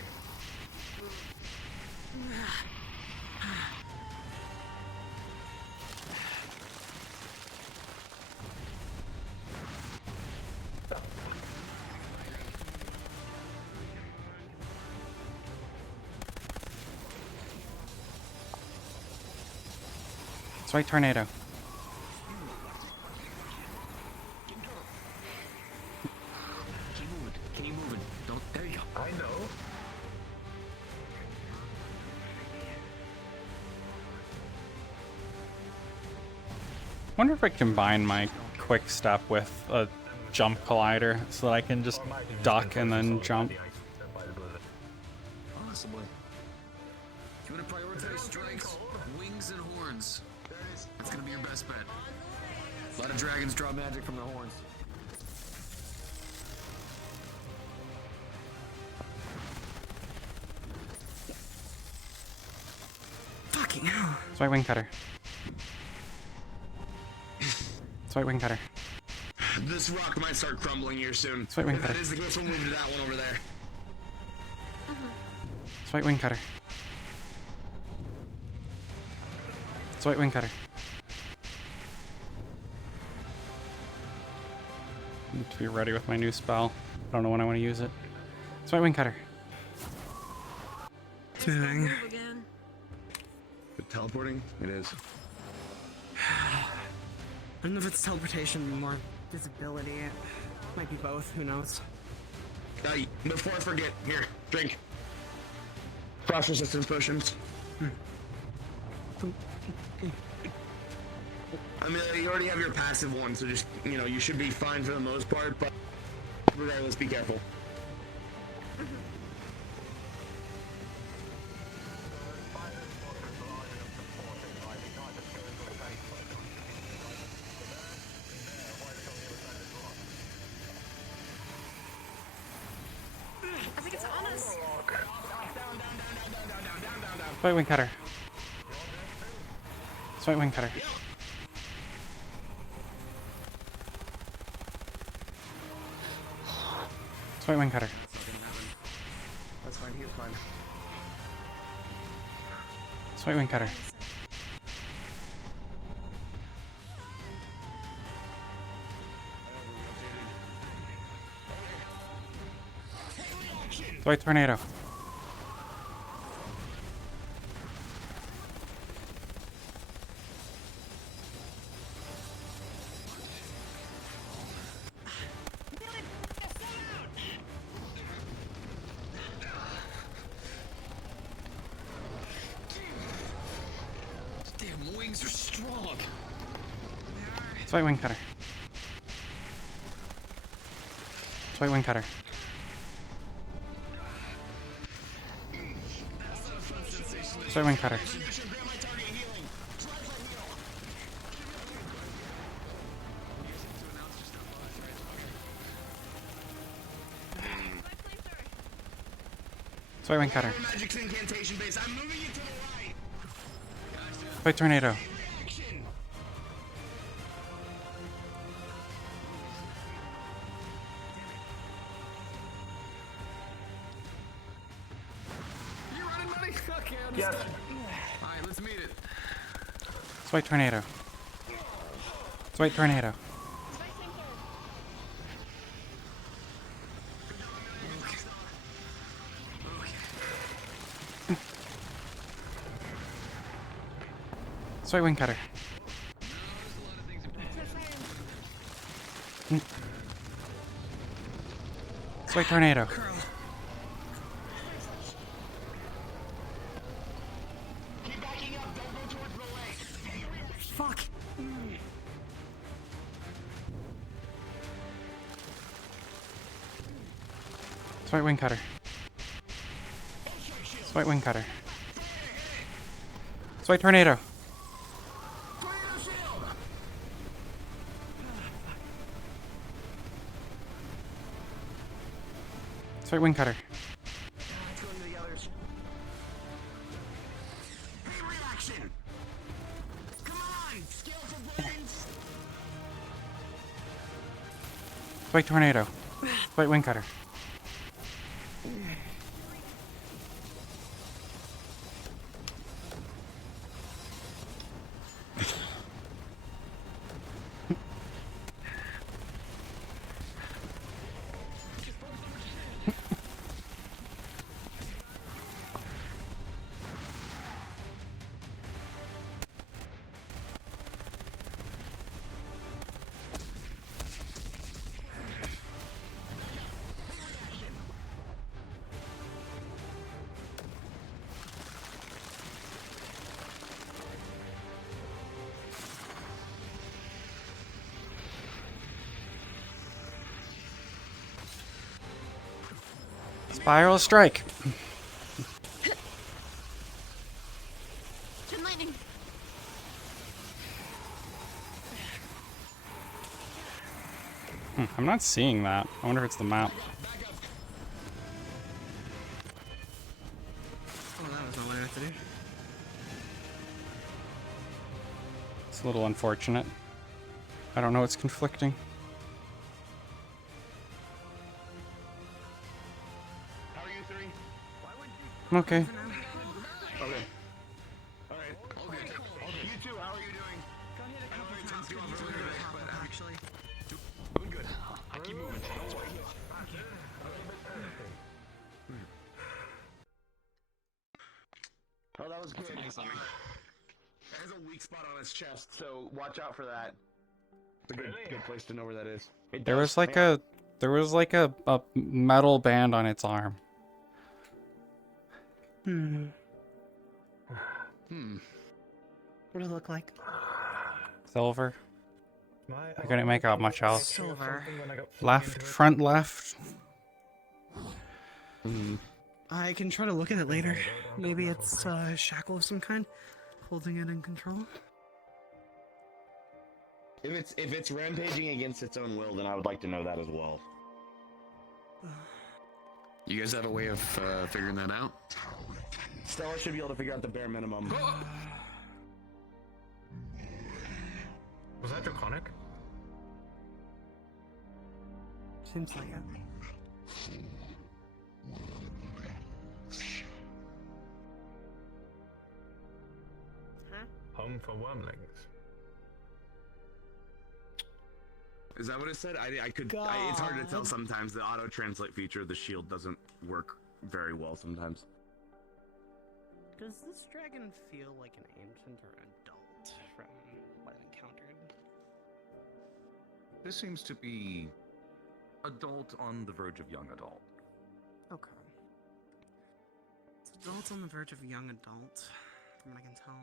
Swipe tornado. Keep moving. Keep moving. Don't. There you go. I know. Wonder if I combine my quick step with a jump collider so that I can just duck and then jump. Possibly. You want to prioritize strikes, wings, and horns. That's gonna be your best bet. A lot of dragons draw magic from the horns. Fucking hell. Swipe wing cutter. Swipe wing cutter. This rock might start crumbling here soon. Swipe wing If cutter. that is the case, we'll move to that one over there. Swipe wing cutter. Swipe wing cutter. Need to be ready with my new spell. I don't know when I want to use it. Swipe wing cutter. Move again. But teleporting? It is. I don't know if it's teleportation or more visibility. It might be both. Who knows? Before I forget, here, drink. Frost resistance potions. I mean, you already have your passive one, so just, you know, you should be fine for the most part, but regardless, be careful. I think it's on us. Swipe wing cutter. Swipe wing cutter. Swipe wing cutter. That's fine, he's fine. Swipe wing cutter. Swipe tornado. Damn wings are strong. Swipe wing cutter. Swipe wing cutter. Swipe wing cutter. Swipe wing cutter. Magic's incantation base. I'm moving you to the right. Swipe tornado. You running, buddy? Okay, understood. Yes. All right, let's meet it. Swipe tornado. Swipe tornado. Swipe wing cutter. Swipe tornado. Keep backing up. Don't go towards the lake. Fuck. Swipe wing cutter. Swipe wing cutter. Swipe tornado. Swipe wing cutter. Let's go into the others. Hey, reaction. Come on. Scale for brains. Swipe tornado. Swipe wing cutter. Spiral strike. Chin lightning. I'm not seeing that. I wonder if it's the map. Oh, that was not what I meant to do. It's a little unfortunate. I don't know, it's conflicting. How are you three? I'm okay. Okay. All right. Okay. You two, how are you doing? Go hit a couple times. Good use of the top, actually. Doing good. I keep moving. Oh, that was good. It has a weak spot on its chest, so watch out for that. It's a good place to know where that is. There was like a metal band on its arm. Hmm. Hmm. What does it look like? Silver. I couldn't make out much else. Silver. Left, front left. I can try to look at it later. Maybe it's a shackle of some kind, holding it in control. If it's rampaging against its own will, then I would like to know that as well. You guys have a way of figuring that out? Stella should be able to figure out the bare minimum. Was that draconic? Seems like it. Home for wormlings. Is that what it said? It's hard to tell sometimes. The auto translate feature of the shield doesn't work very well sometimes. Does this dragon feel like an ancient or adult from what I've encountered? This seems to be adult on the verge of young adult. Okay. It's adult on the verge of young adult, from what I can tell.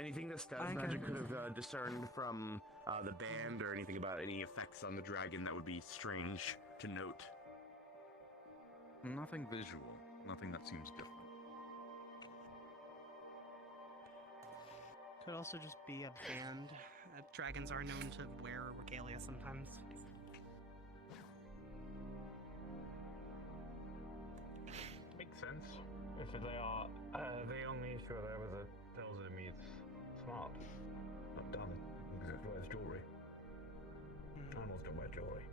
Anything that status magic could have discerned from the band, or anything about any effects on the dragon that would be strange to note? Nothing visual. Nothing that seems different. Could also just be a band. Dragons are known to wear regalia sometimes. Makes sense. If they are, the only issue there was a tells him he's smart, not dumb, because he wears jewelry. Animals don't wear jewelry.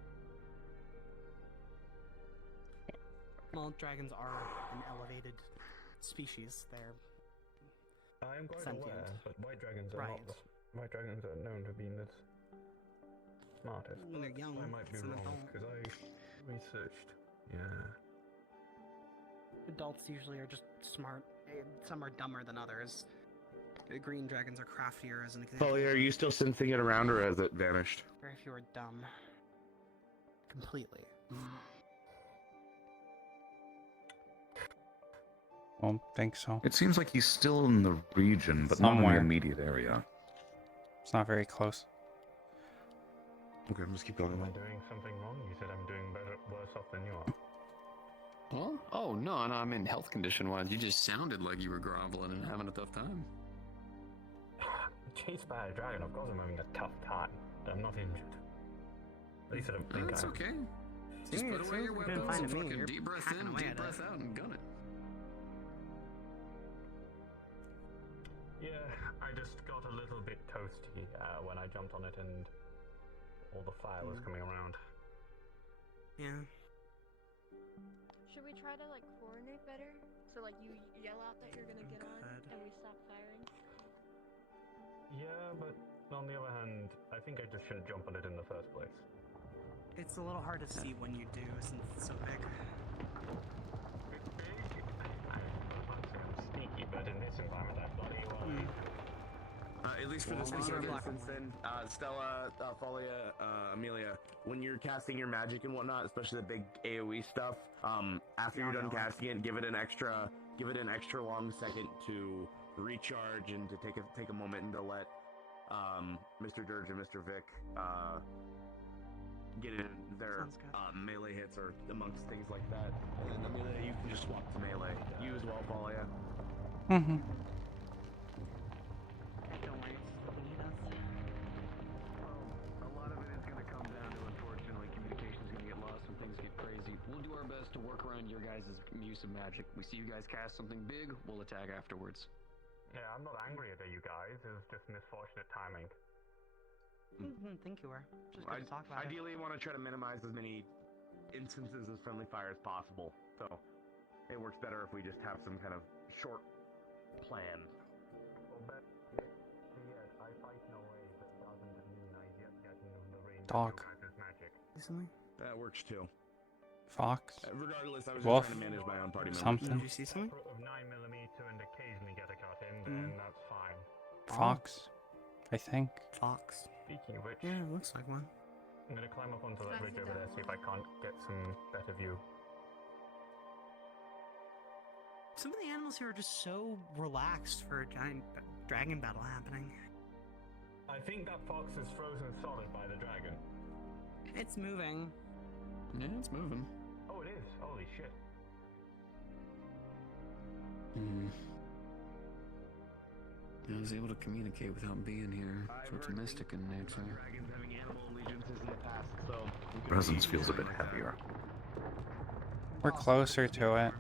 Well, dragons are an elevated species. They're I am quite sentient. aware, but white dragons are Right. not. White dragons are known to be the smartest. When they're young, I might be it's an wrong adult. because I researched. Yeah. Adults usually are just smart. Some are dumber than others. Green dragons are craftier, as an example. Falia, are you still sensing it around, or has it vanished? Very few are dumb. Completely. Don't think so. It seems like he's still in the region, but not in Somewhere. the immediate area. It's not very close. Okay, let's keep going. Am I doing something wrong? You said I'm doing better, worse off than you are. Well, oh no, I mean health condition wise, you just sounded like you were groveling and having a tough time. Chased by a dragon, of course I'm having a tough time. I'm not injured. At least I don't think That's I am. okay. Just put away your You've been weapons fine and to me. fucking You're deep breath hacking in, away deep at breath it. out, and gun it. Yeah, I just got a little bit toasty when I jumped on it and all the fire was coming around. Yeah. Should we try to like coordinate better? So like you yell out that you're gonna get on and we stop firing? Yeah, but on the other hand, I think I just shouldn't jump on it in the first place. It's a little hard to see when you do, since it's so big. I'm sneaky, but in this environment I bloody well. At least for this Well, particular black instance, then, Stella, Falia, Amelia, when you're casting your magic and whatnot, especially the big AOE stuff, after you're done casting it, give it an extra long second to recharge and to take a moment and to let Mr. Dirge and Mr. Vic get in their Sounds good. melee hits or amongst things like that. And then Amelia, you can just swap to melee. You as well, Falia. Mm-hmm. Don't worry, it's need us. A lot of it is going to come down to, unfortunately, communication's going to get lost when things get crazy. We'll do our best to work around your guys' use of magic. We see you guys cast something big, we'll attack afterwards. Yeah, I'm not angry at you guys. It was just misfortunate timing. Think you were. Just good to talk about Ideally, you want to try to minimize as many instances of friendly fire as possible. So it works better if we just have some kind of short plan. Well, but yet I fight in a way that doesn't mean I get in the range Dog. of your guys' magic. it. Something? That works too. Fox. Regardless, I was Wolf. just trying to manage my own party members. Something. Did you see something? Of 9mm and occasionally get a cut in, then that's fine. Fox. I think. Fox. Speaking of which, Yeah, it looks like one. I'm gonna climb up onto that I bridge see over that there, see if I can't get some better view. Some of the animals here are just so relaxed for a giant dragon battle happening. I think that fox is frozen solid by the dragon. It's moving. Yeah, it's moving. Oh, it is. Holy shit. I was able to communicate without being here. Sort of mystic in nature. Dragons having animal allegiances in the past, so Presence feels a bit heavier. We're closer to it.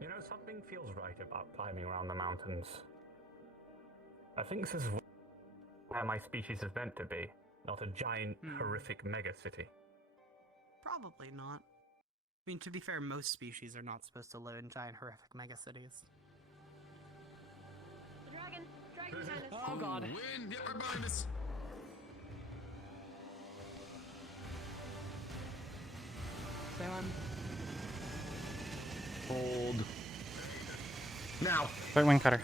You know, something feels right about climbing around the mountains. I think this is where my species is meant to be, not a giant, horrific megacity. Probably not. I mean, to be fair, most species are not supposed to live in giant, horrific megacities. The dragon! Dragon behind us! Oh god. Wind, get right behind us. Stay on. Hold. Now. White wing cutter.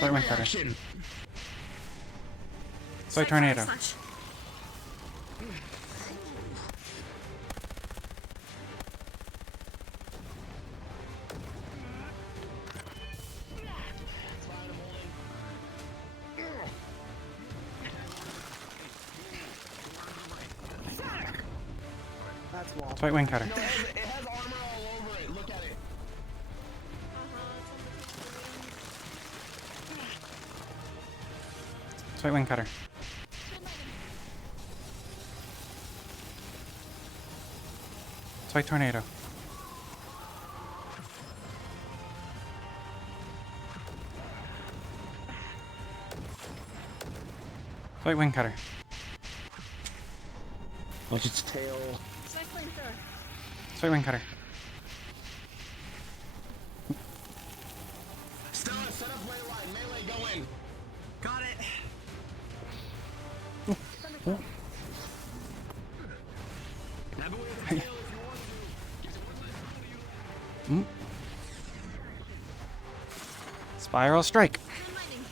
White wing cutter. Action. Soy tornado. That's wall. White wing cutter. No, it has armor all over it. Look at it. White wing cutter. White tornado. White wing cutter. Watch its tail. It's my flamethrower. White wing cutter. Stella, set up ley line. Melee, go in. Got it. Have a way with the tail if you want to. Spiral strike. Twin lightning!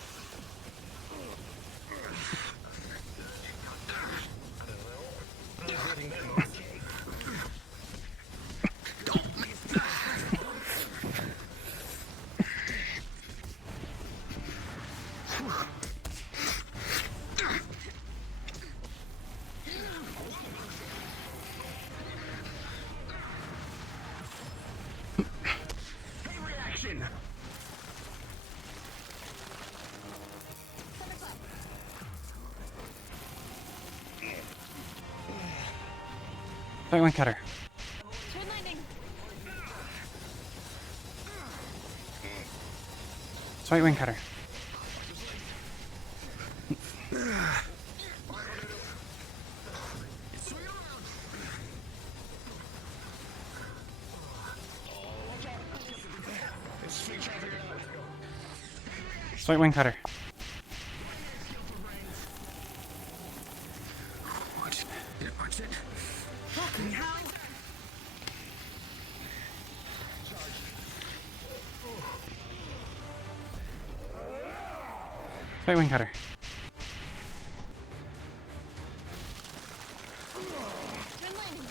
Hey, reaction. Thunderclap! White wing cutter. Twin lightning! White wing cutter. White wing cutter. Watch it. Watch it. Fucking hell. White wing cutter. Twin lightning!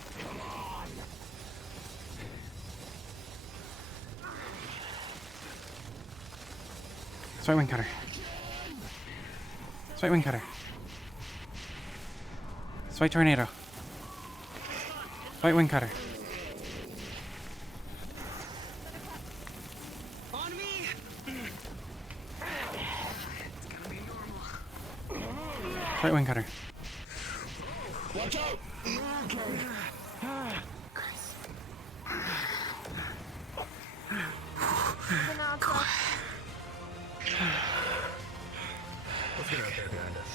Swipe wing cutter. Swipe wing cutter. Swipe tornado. Swipe wing cutter. On me! Swipe wing cutter. Watch out! Let's get out there behind us.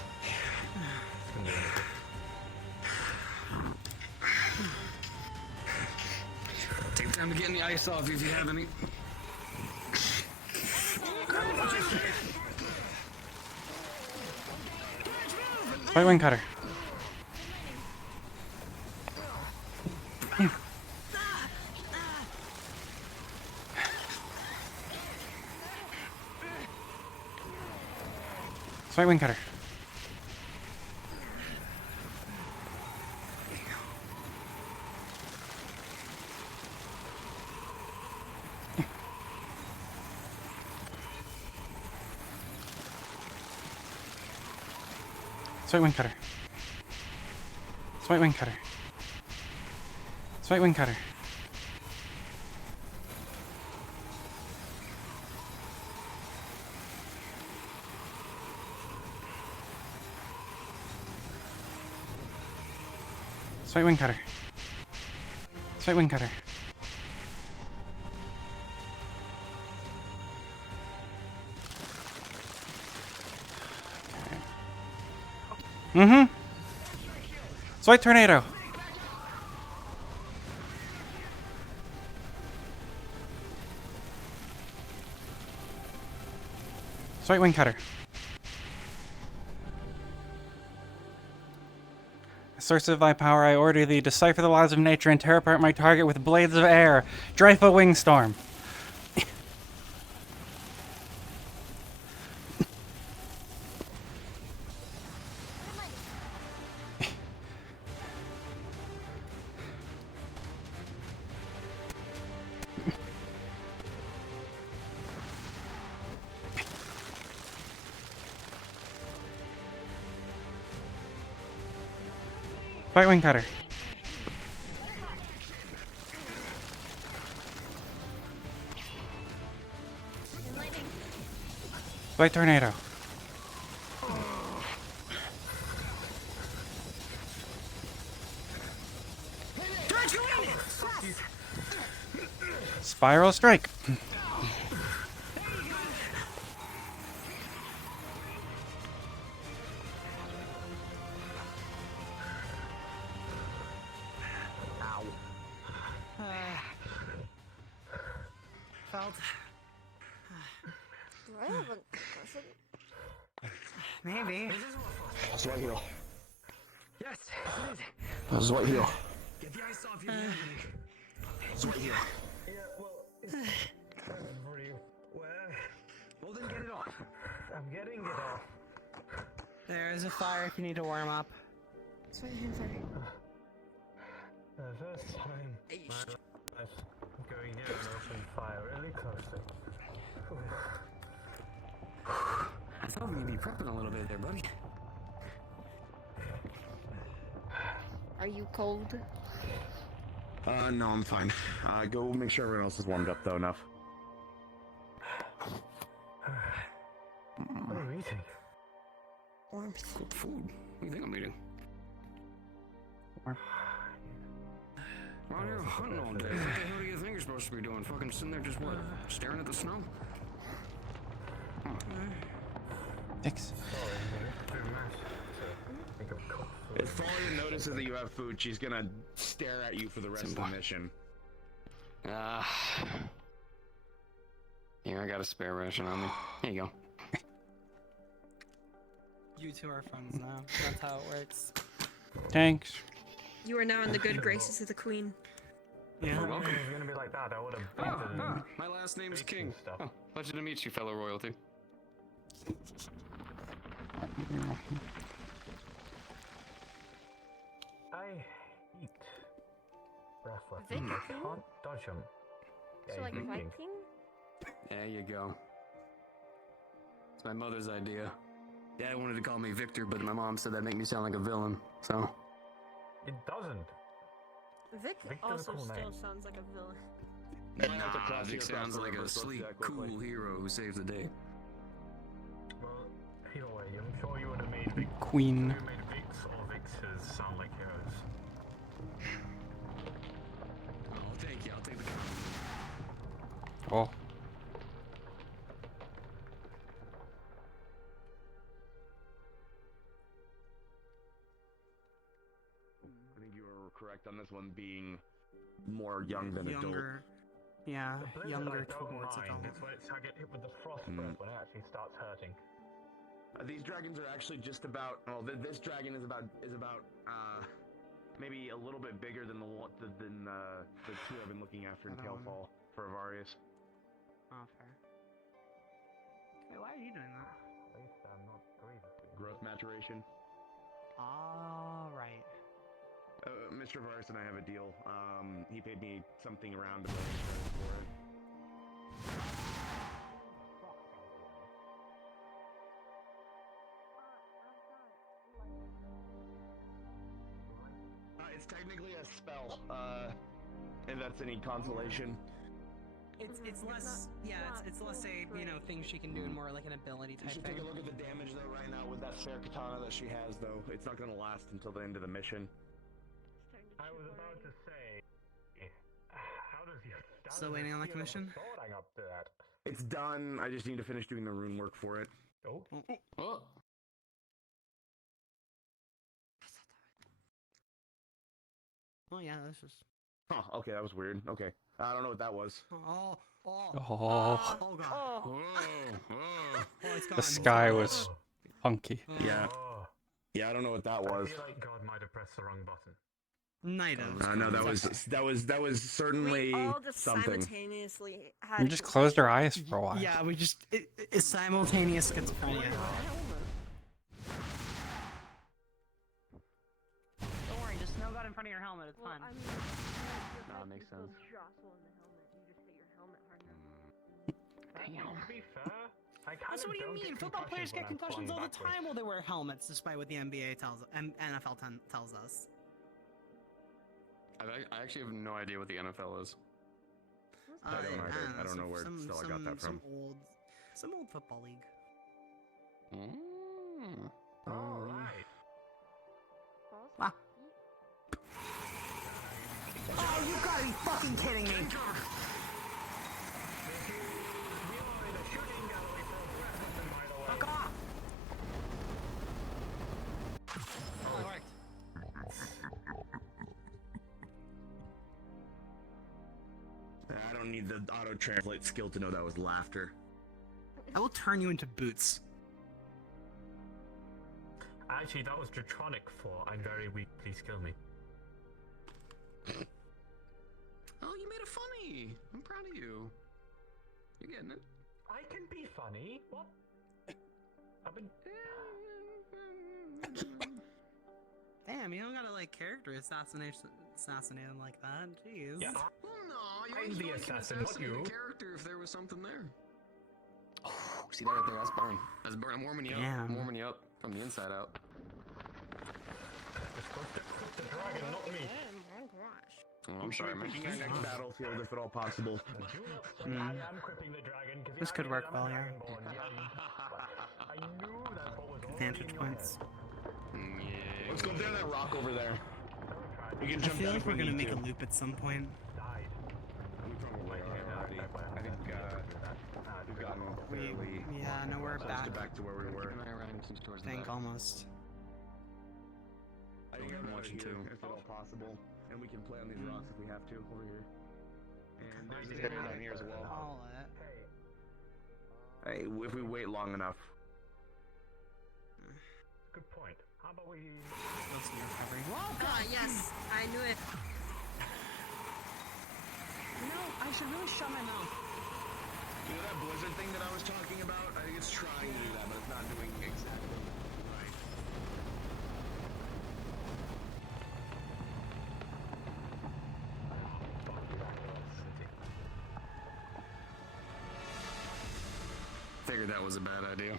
It's gonna be wonderful. Take time to get any ice off if you have any. Swipe wing cutter. Swipe wing cutter. Swipe wing cutter. Swipe wing cutter. Swipe wing cutter. Swipe wing cutter. Swipe wing cutter. Mm-hmm. Swipe tornado. Swipe wing cutter. Source of thy power, I order thee, decipher the laws of nature and tear apart my target with blades of air. Dryfa Wingstorm. Swipe wing cutter. Swipe tornado. Spiral strike. Felt. Do I have a concussion? Maybe. That's right here. Yes, it is. That's right here. Get the ice off your That's right here. Yeah, well, it's for you. Well, then get it off. I'm getting it off. There's a fire if you need to warm up. Swipe hand fire. The first time my life going near an open fire really closely. I thought we'd be prepping a little bit there, buddy. Are you cold? No, I'm fine. Go make sure everyone else is warmed up, though, enough. What are you eating? Warmth. Cooked food. What do you think I'm eating? Well, you're hunting all day. What the hell do you think you're supposed to be doing? Fucking sitting there just what? Staring at the snow? Thanks. If Falia notices that you have food, she's gonna stare at you for the rest of the mission. Here, I got a spare ration on me. Here you go. You two are friends now. That's how it works. Thanks. You are now in the good graces of the queen. Yeah. You're welcome. If it was gonna be like that, I would have My last name's Bacon King. stuff. Oh, pleasure to meet you, fellow royalty. I eat breath weapons. Viking? I can't dodge them. So like Viking. Viking? There you go. my mother's idea. Dad wanted to call me Victor, but my mom said that'd make me sound like a villain, so... It doesn't. Vic Victor's a also cool still name. sounds like a villain. Nah, Vic sounds like a sleek, cool hero who saves the day. Well, either way, I'm sure you would have made Vic. Queen. You made Vic's or Vix's sound like heroes. I'll take you, I'll take the... Oh. I think you were correct on this one being more young than Younger. Yeah, The blizzard younger I don't towards mind. adult. It's when I get hit with the frost breath when it actually starts hurting. These dragons are actually just about. Well, this dragon is about maybe a little bit bigger than the two I've been looking after in Tailfall for Avarius. Oh, fair. Wait, why are you doing that? At least I'm not grievously. Growth maturation. All right. Mr. Avarius and I have a deal. He paid me something around $1 million for it. It's technically a spell. If that's any consolation. It's less, it's less a, thing she can do and more like an ability You type should thing. take a look at the damage though right now with that spare katana that she has though. It's not gonna last until the end of the mission. I was about to say, how does your Still waiting on the commission? sword up to that? It's done. I just need to finish doing the rune work for it. Oh. Oh. Oh yeah, that's just. Oh, okay, that was weird. Okay, I don't know what that was. Oh Oh. god. Oh, It's gone. The sky was funky. Yeah, Oh. yeah, I don't know what that was. I feel like God might have pressed the wrong button. Night of. No, that was certainly We all just something. simultaneously had. We just closed our eyes for a while. Yeah, we just it's simultaneous schizophrenia. Don't worry, just snow God in front of your helmet. It's fine. I mean, your Nah, head makes can still sense. jostle in the helmet. You just hit your helmet hard enough. To be fair, I kind So of what do you don't mean? get Football players get concussions concussions all when the I'm flying time while they wear helmets, despite what the NBA NFL tells us. I actually have no idea what the NFL is. I don't either. I don't know where Stella got that from. Some old football league. Mm. All right. Wow. Oh, you gotta be fucking kidding me! Fuck off! Oh, it worked. I don't need the auto translate skill to know that was laughter. I will turn you into boots. Actually, that was Dratronic for I'm very weak, please kill me. Oh, you made it funny. I'm proud of you. You're getting it. I can be funny. What? I've been. Damn, you don't gotta like character assassinate him like that. Jeez. Yeah. Well, no, I'm the assassin, not you. The character if there was something there. Oh, see that right there? That's burn. That's burn. I'm warming you up. Damn. I'm warming you up from the inside out. Just supposed to cook the dragon, not me. Oh, We I'm should sorry, be man. picking our next battlefield if at all possible. Do not say I am cripping the dragon. 'Cause This yeah, could I work am a well, yeah. dragonborn, yeah. I knew that's what was already Vantage in your points. Yeah. Let's go down that rock over there. We can I jump feel down like if we we're gonna need make to. a loop at some point. Died. We probably are already. I think we've gotten clearly Yeah, no, we're back. to where we were. Keep an eye around since towards the Think back. almost. I think I'm I'm watching watching too. if at all possible, and we can play on these rocks if we have to over here. And there's this area down here as well. Call it. Hey, if we wait long enough. Good point. How about we? Go see your recovery. Ah, yes, I knew it. No, I should really shut my mouth. You know that blizzard thing that I was talking about? I think it's trying to do that, but it's not doing exactly right. Figured that was a bad idea.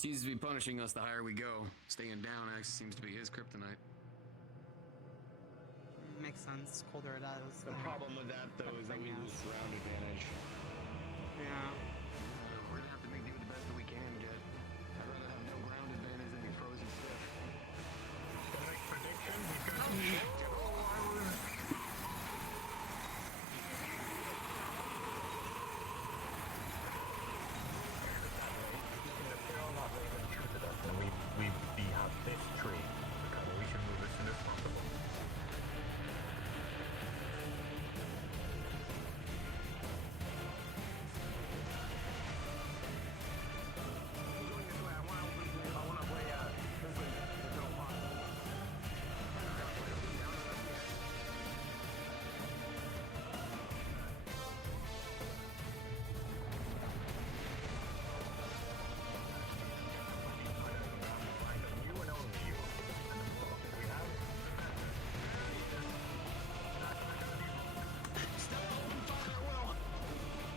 Seems to be punishing us the higher we go. Staying down actually seems to be his kryptonite. Makes sense. Colder it is. The problem with that, though, is that we lose ground advantage. Yeah. We're gonna have to make do with the best that we can get. I'd rather have no ground advantage than be frozen stiff. The next prediction, he's going to we have this tree. Okay, we should move as soon as possible.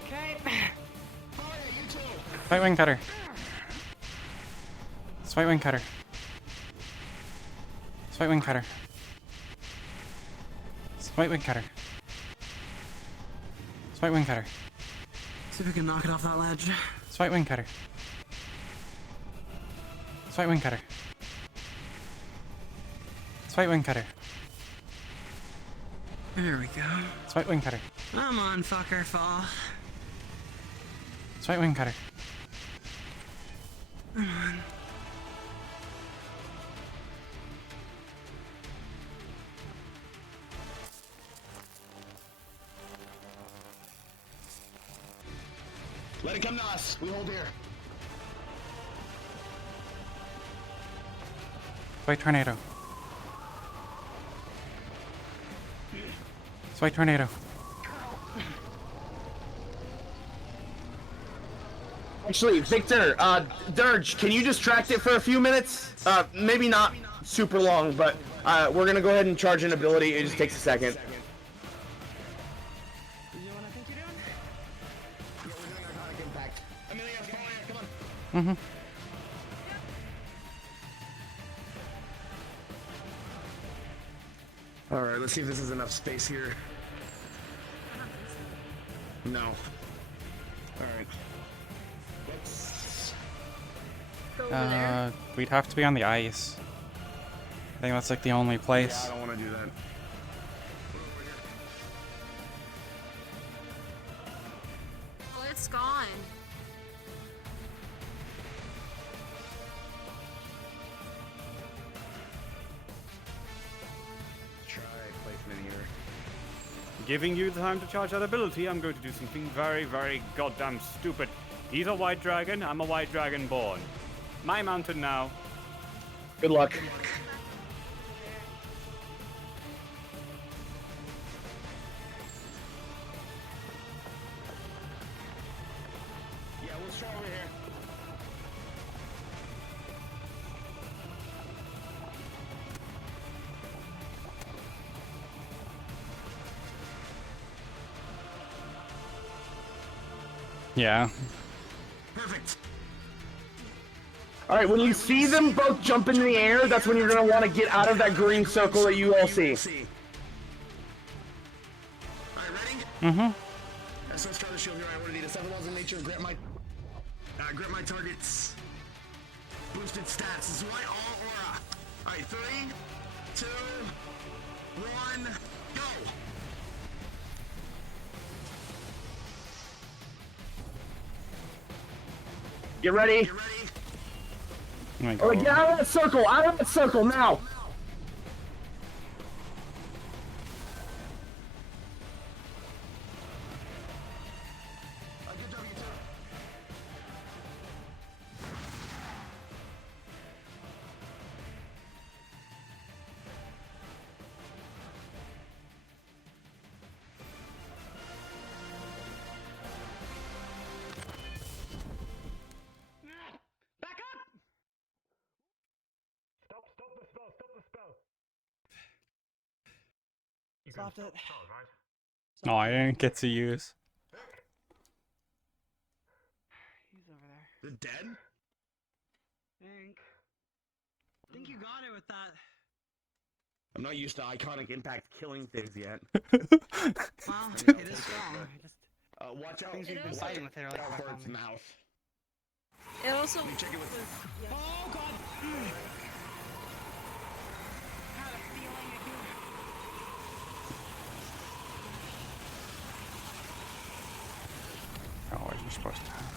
Okay. White wing cutter. It's white wing cutter. It's white wing cutter. It's white wing cutter. It's white wing cutter. See if we can knock it off that ledge. It's white wing cutter. It's white wing cutter. It's white wing cutter. There we go. It's white wing cutter. Come on, fucker, fall. It's white wing cutter. Come on. Let it come to us. We hold here. White tornado. It's white tornado. Actually, Victor, Dirge, can you distract it for a few minutes? Maybe not super long, but we're gonna go ahead and charge an ability. It just takes a second. You know what I think you're doing? Yeah, we're doing Arconic Impact. Amelia, Falia, come on. Mm-hmm. Alright, let's see if this is enough space here. No. Alright. Let's... Go over there. We'd have to be on the ice. I think that's like the only Yeah, place. I don't want to do that. Oh, it's gone. Try placement here. Giving you the time to charge that ability, I'm going to do something very, very goddamn stupid. He's a white dragon, I'm a white dragon born. My mountain now. Good luck. Yeah, we'll start over here. Yeah. Perfect. All right, when you see them both jump in the air, that's when you're going to want to get out of that green circle that you all see. All right, ready? Mm-hmm. So let's try the shield here. I want to need a 7 laws of nature. Grant my targets. Boosted stats. This is why all aura. All right, 3, 2, 1, go. Get ready. Oh my All right, God. get out of that circle. Out of that circle now. Back up! Stop the spell, stop the spell. You can Stopped it. stop spells, right? No, I didn't get to use. He's over there. They're dead? I think you got it with that. I'm not used to iconic impact killing things yet. Well, it is strong. Watch out. Things we've been Watch fighting with it are like out back for on its me. mouth. It also Let me check it with. yeah. Oh god! Had a feeling it could. Oh, what are you supposed to have?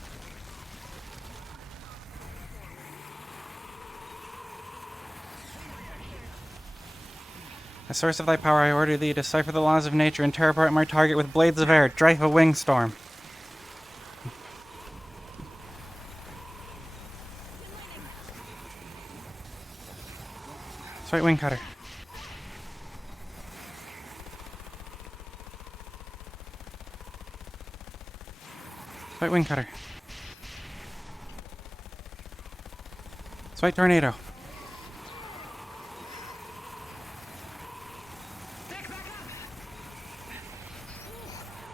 A source of thy power, I order thee, decipher the laws of nature and tear apart my target with blades of air, drive a wing storm. Swipe wing cutter. Swipe wing cutter. Swipe tornado.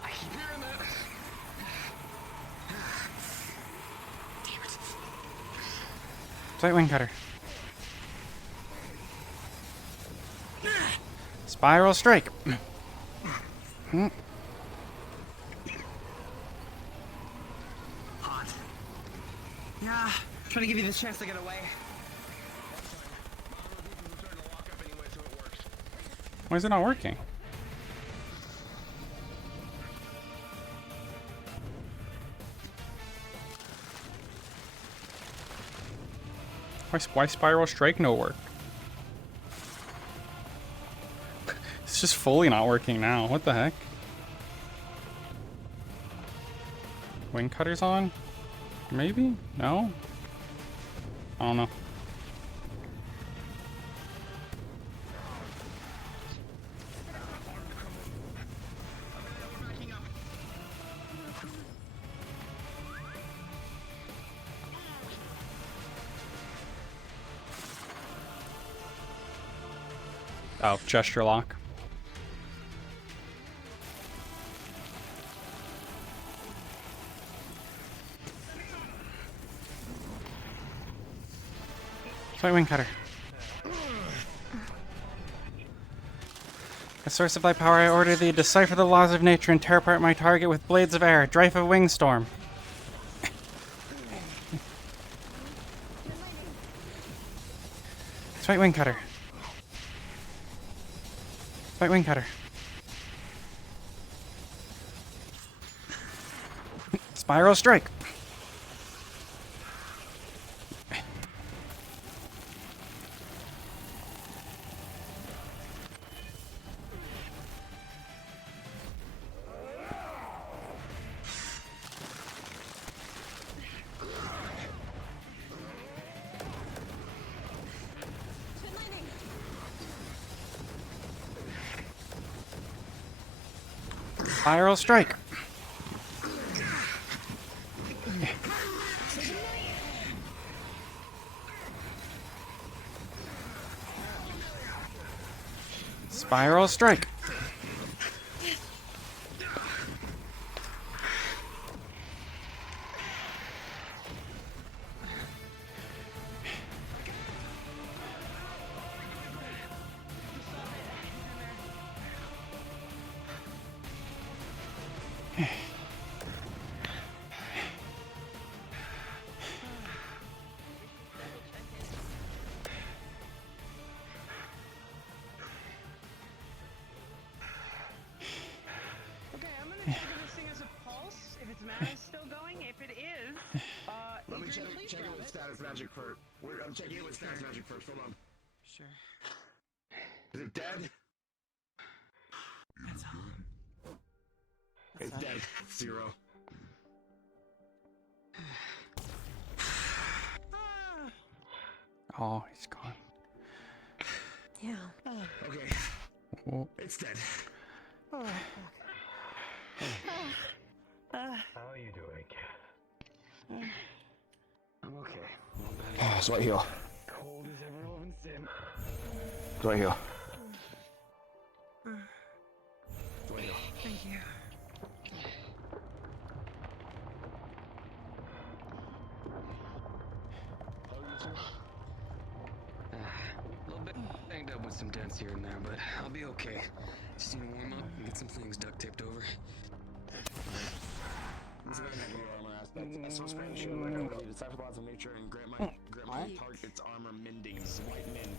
I keep hearing that. Swipe wing cutter. Spiral strike. Hot. Yeah, trying to give you the chance to get away. Why is it not working? Why spiral strike no work? It's just fully not working now. What the heck? Wing cutter's on? Maybe? No? I don't know. Oh, gesture lock. Swipe wing cutter. A source of thy power, I order thee, decipher the laws of nature and tear apart my target with blades of air, drive a wing storm. Swipe wing cutter. Swipe wing cutter. Spiral strike. Spiral strike. Spiral strike. Okay, I'm gonna check if this thing has a pulse, if its mana is still going. If it is, Let me Adrian, check please it grab with it. status magic first. I'm checking it with status magic first. Hold on. Sure. Is it dead? That's all. It's dead. 0. Oh, he's gone. Yeah. Okay. Oh. It's dead. How are you doing? I'm okay. Oh, sweat heal. Cold as ever loving sim. Sweat heal. Sweat heal. Thank you. A little bit banged up with some dents here and there, but I'll be okay. Just need to warm up and get some things duct taped over. This is going to have your armor aspect. So Spanish shield, my ability to decipher the laws of nature and grant my target its armor mending. White mend.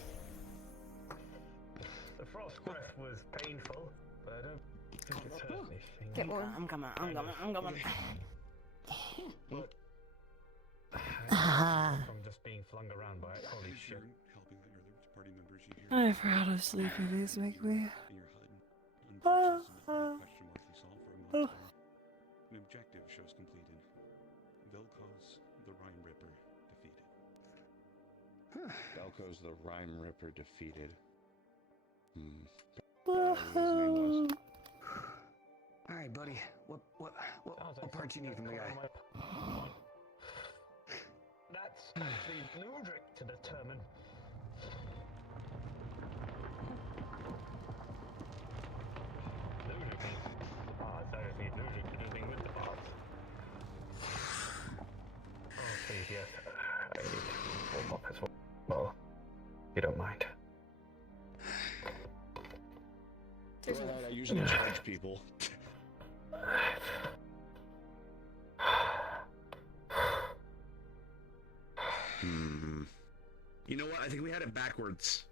The frost breath was painful, but I don't think it's hurt anything. Get warm. I'm coming. But from just being flung around by it. Holy shit. Helping the other party members you hear. I forgot how sleepy these make me. In your HUD. Unfortunately, question mark we solved for a month. An objective shows completed. Velko's the Rhyme Ripper defeated. Belko's the Rhyme Ripper defeated. All right, buddy. What part you need from the guy? That's actually Ludric to determine. Ludric is the parts. I just need Ludric to do things with the parts. Oh, please, yes. I need to warm up as well. You don't mind. Go ahead, I usually charge people. You know what? I think we had it backwards.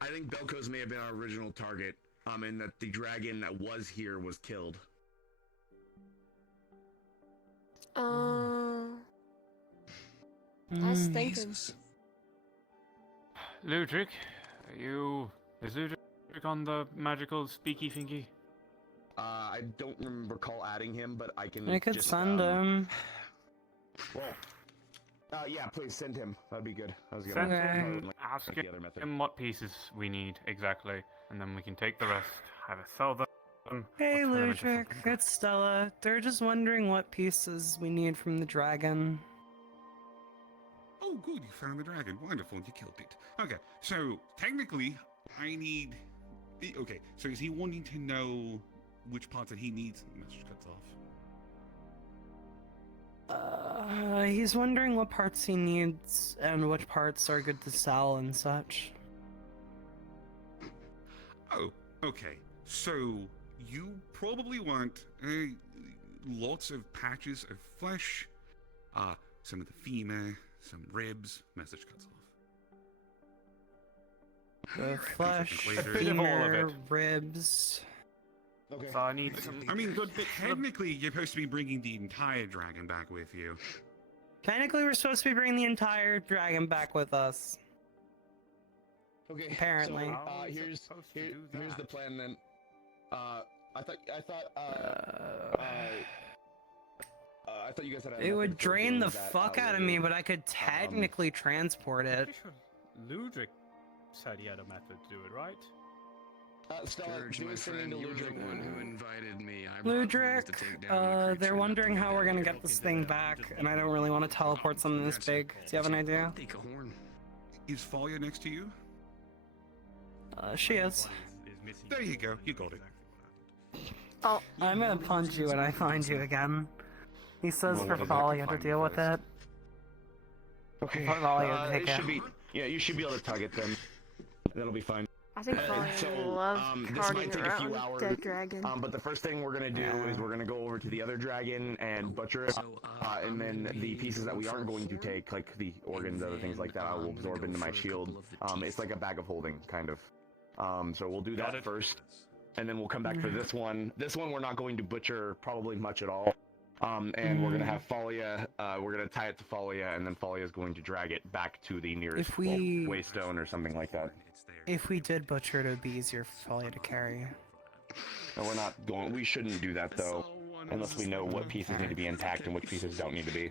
I think Belko's may have been our original target, and that the dragon that was here was killed. I was thinking. Ludric, is Ludric on the magical speaky thingy? I don't recall adding him, but I can. I could just, send him. Well, yeah, please send him. That'd be good. I was gonna Send Okay. him, ask him what pieces we need exactly, and then we can take the rest, either sell them. Hey, or turn them into Ludric, something. it's Stella. They're just wondering what pieces we need from the dragon. Oh, good, you found the dragon. Wonderful, you killed it. Okay, so technically, I need. Okay, so is he wanting to know which parts that he needs? The message cuts off. He's wondering what parts he needs and which parts are good to sell and such. Oh, okay. So you probably want lots of patches of flesh, some of the femur, some ribs. Message cuts off. The flesh, later. bit of all of femur, it. ribs. Okay. So I need some. I mean, good bits of technically, you're supposed to be bringing the entire dragon back with you. Technically, we're supposed to be bringing the entire dragon back with us. Okay. Apparently. So, How is it here's supposed to do here's the that? plan then. I thought you guys had. It would drain the fuck out of me, but I could technically transport it. Pretty sure Ludric said he had a method to do it, right? Stella, George, do my something friend, to you're the Ludric. one who invited me. I brought things Ludric, to take down the they're creature, wondering not how to we're gonna get get this thing back, and I don't really want to teleport something this big. Do you have an idea? Take a horn. Is Falia next to you? She is. There you go. You got it. Oh, I'm gonna punch you when I find you again. He says Well, for what is Falia that? to deal with it. Okay. For Falia to take it it. should be. Yeah, you should be able to tug it then. That'll be fine. I think Falia loves this might carting take a few around hours. dead dragon. But the first thing we're gonna do is we're gonna go over to the other dragon and butcher it, and then the pieces that we aren't going to take, like the organs, other things like that, I will absorb into my shield. It's like a bag of holding, kind of. So we'll do Got that it. first, and then we'll come back for this one. This one we're not going to butcher probably much at all. And we're gonna have Falia. We're gonna tie it to Falia, and then Falia is going to drag it back to the nearest If we- waystone or something like that. If we did butcher it, it would be easier for Falia to carry. No, we're not going. We shouldn't do that though, unless we know what pieces need to be intact and which pieces don't need to be.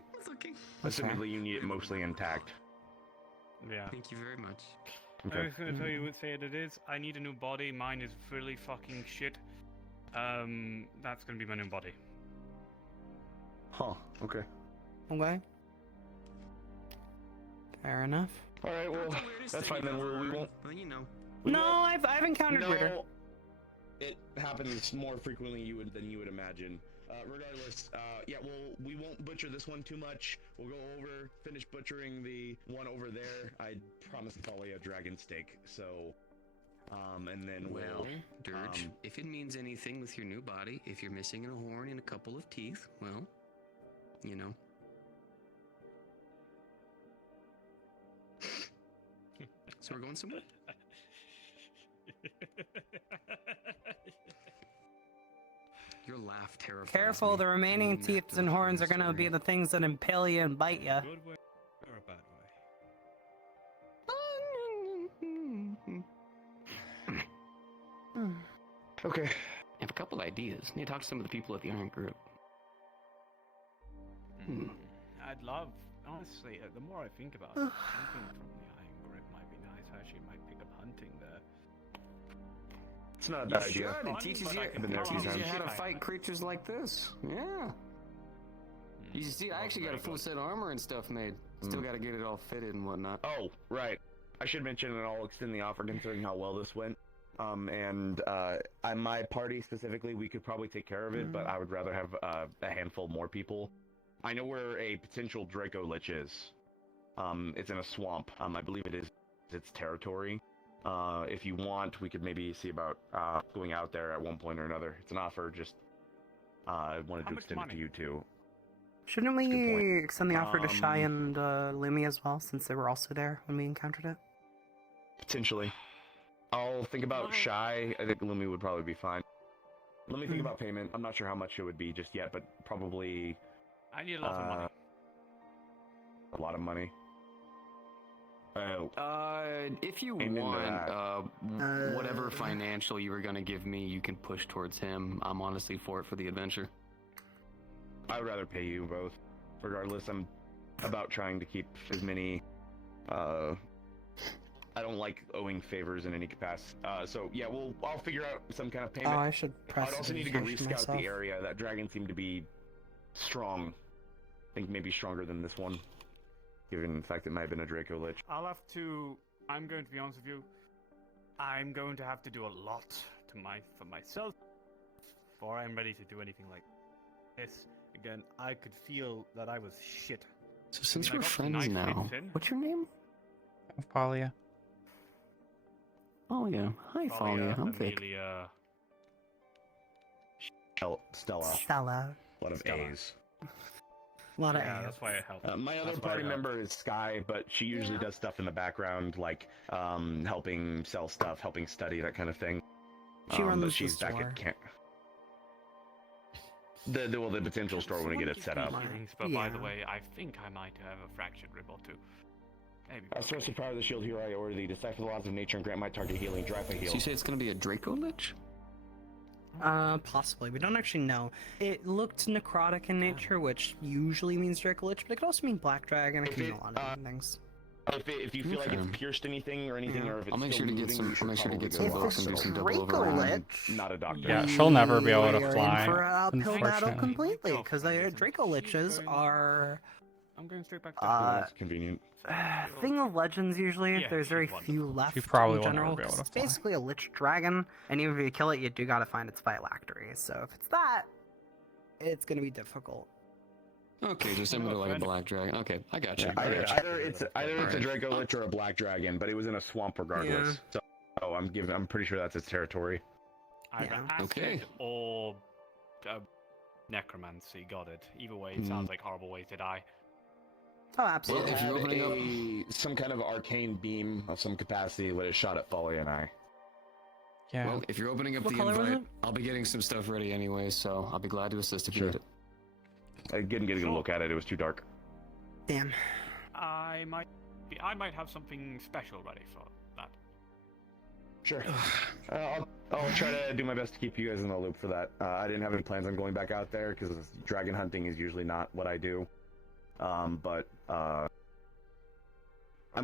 Assumedly, you need it mostly intact. Yeah. Thank you very much. I was gonna tell you what say it is. I need a new body. Mine is really fucking shit. That's gonna be my new body. Huh. Okay. Okay. Fair enough. All right. Well, that's fine then. We won't. Well, you know. No, I've encountered weirder. No, it happens more frequently than you would imagine. Regardless, yeah, we won't butcher this one too much. We'll go over, finish butchering the one over there. I promised Falia a dragon steak, so, and then Well, we'll, Dirge, if it means anything with your new body, if you're missing a horn and a couple of teeth, well, you know. So we're going somewhere? Your laugh terrifies Careful, me. the remaining teeth and horns are gonna be the things that impale you and bite you. Good way or a bad way? Okay. I have a couple ideas. Need to talk to some of the people at the Iron Group. I'd love, honestly, the more I think about it, something from the Iron Grip might be nice. I actually might pick up hunting there. It's not a bad idea. Should. It teaches you, how to fight creatures like this. Yeah. You see, I actually got a full set of armor and stuff made. Still got to get it all fitted and whatnot. Oh, right. I should mention, and I'll extend the offer considering how well this went. My party specifically, we could probably take care of it, but I would rather have a handful more people. I know where a potential Draco Lich is. It's in a swamp. I believe it is its territory. If you want, we could maybe see about going out there at one point or another. It's an offer, just I wanted to extend it to you too. Shouldn't we extend the offer to Shy and Lumi as well, since they were also there when we encountered it? Potentially. I'll think about Shy. I think Lumi would probably be fine. Let me think about payment. I'm not sure how much it would be just yet, but probably... I need a lot of money. A lot of money. If you want, whatever financial you were gonna give me, you can push towards him. I'm honestly for it for the adventure. I would rather pay you both. Regardless, I'm about trying to keep as many, I don't like owing favors in any capacity. So yeah, I'll figure out some kind of payment. Oh, I should press I'd also need to go rescout the area. That dragon seemed to be strong. I think maybe stronger than this one. Given the fact it might have been a Draco Lich. I'm going to be honest with you, I'm going to have to do a lot for myself before I'm ready to do anything like this. Again, I could feel that I was shit. So since we're friends now, what's your name? Falia. Oh yeah, hi Falia. I'm Vic. Stella. Stella. A lot of A's. A lot of A's. That's why it helped. My other party member is Sky, but she usually does stuff in the background, like helping sell stuff, helping study, that kind of thing. She runs but she's the back store. at camp. The potential store when we get it set up. But by the way, I think I might have a fractured rib or two. Maybe. A source of power of the shield here, I order thee. Decipher the laws of nature and grant my target healing. Drive a heal. So you say it's gonna be a Draco Lich? Possibly. We don't actually know. It looked necrotic in nature, which usually means Draco Lich, but it could also mean Black Dragon. It can mean a lot of different things. If you feel like it's pierced anything or anything, or if it's I'll make still sure to get moving, some. I'll make sure to get some If books it's and do some double Draco over. Lich, not a doctor. Yeah, she'll never be able to we're fly. in for an uphill battle unfortunately. completely, because Draco Liches are I'm going straight back to That's convenient. thing of legends usually. Yeah, There's very she's few left She probably in will never general. be able 'Cause to it's fly. basically a lich dragon, and even if you kill it, you do gotta find its phylactery. So if it's that, it's gonna be difficult. Okay, so similar to like a black dragon. Okay, I got you. Yeah, either it's a Draco Lich or a Black Dragon, but it was in a swamp regardless. So I'm pretty sure that's its territory. Either acid or necromancy. Got it. Either way, it sounds like horrible ways to die. Oh, absolutely. If you're opening up some kind of arcane beam of some capacity when it shot at Falia and I. Yeah. Well, if you're opening up What the color was invite, it? I'll be getting some stuff ready anyway, so I'll be glad to assist if you need it. I didn't get a good look at it. It was too dark. Damn. I might have something special ready for that. Sure. I'll try to do my best to keep you guys in the loop for that. I didn't have any plans on going back out there because dragon hunting is usually not what I do. But I'm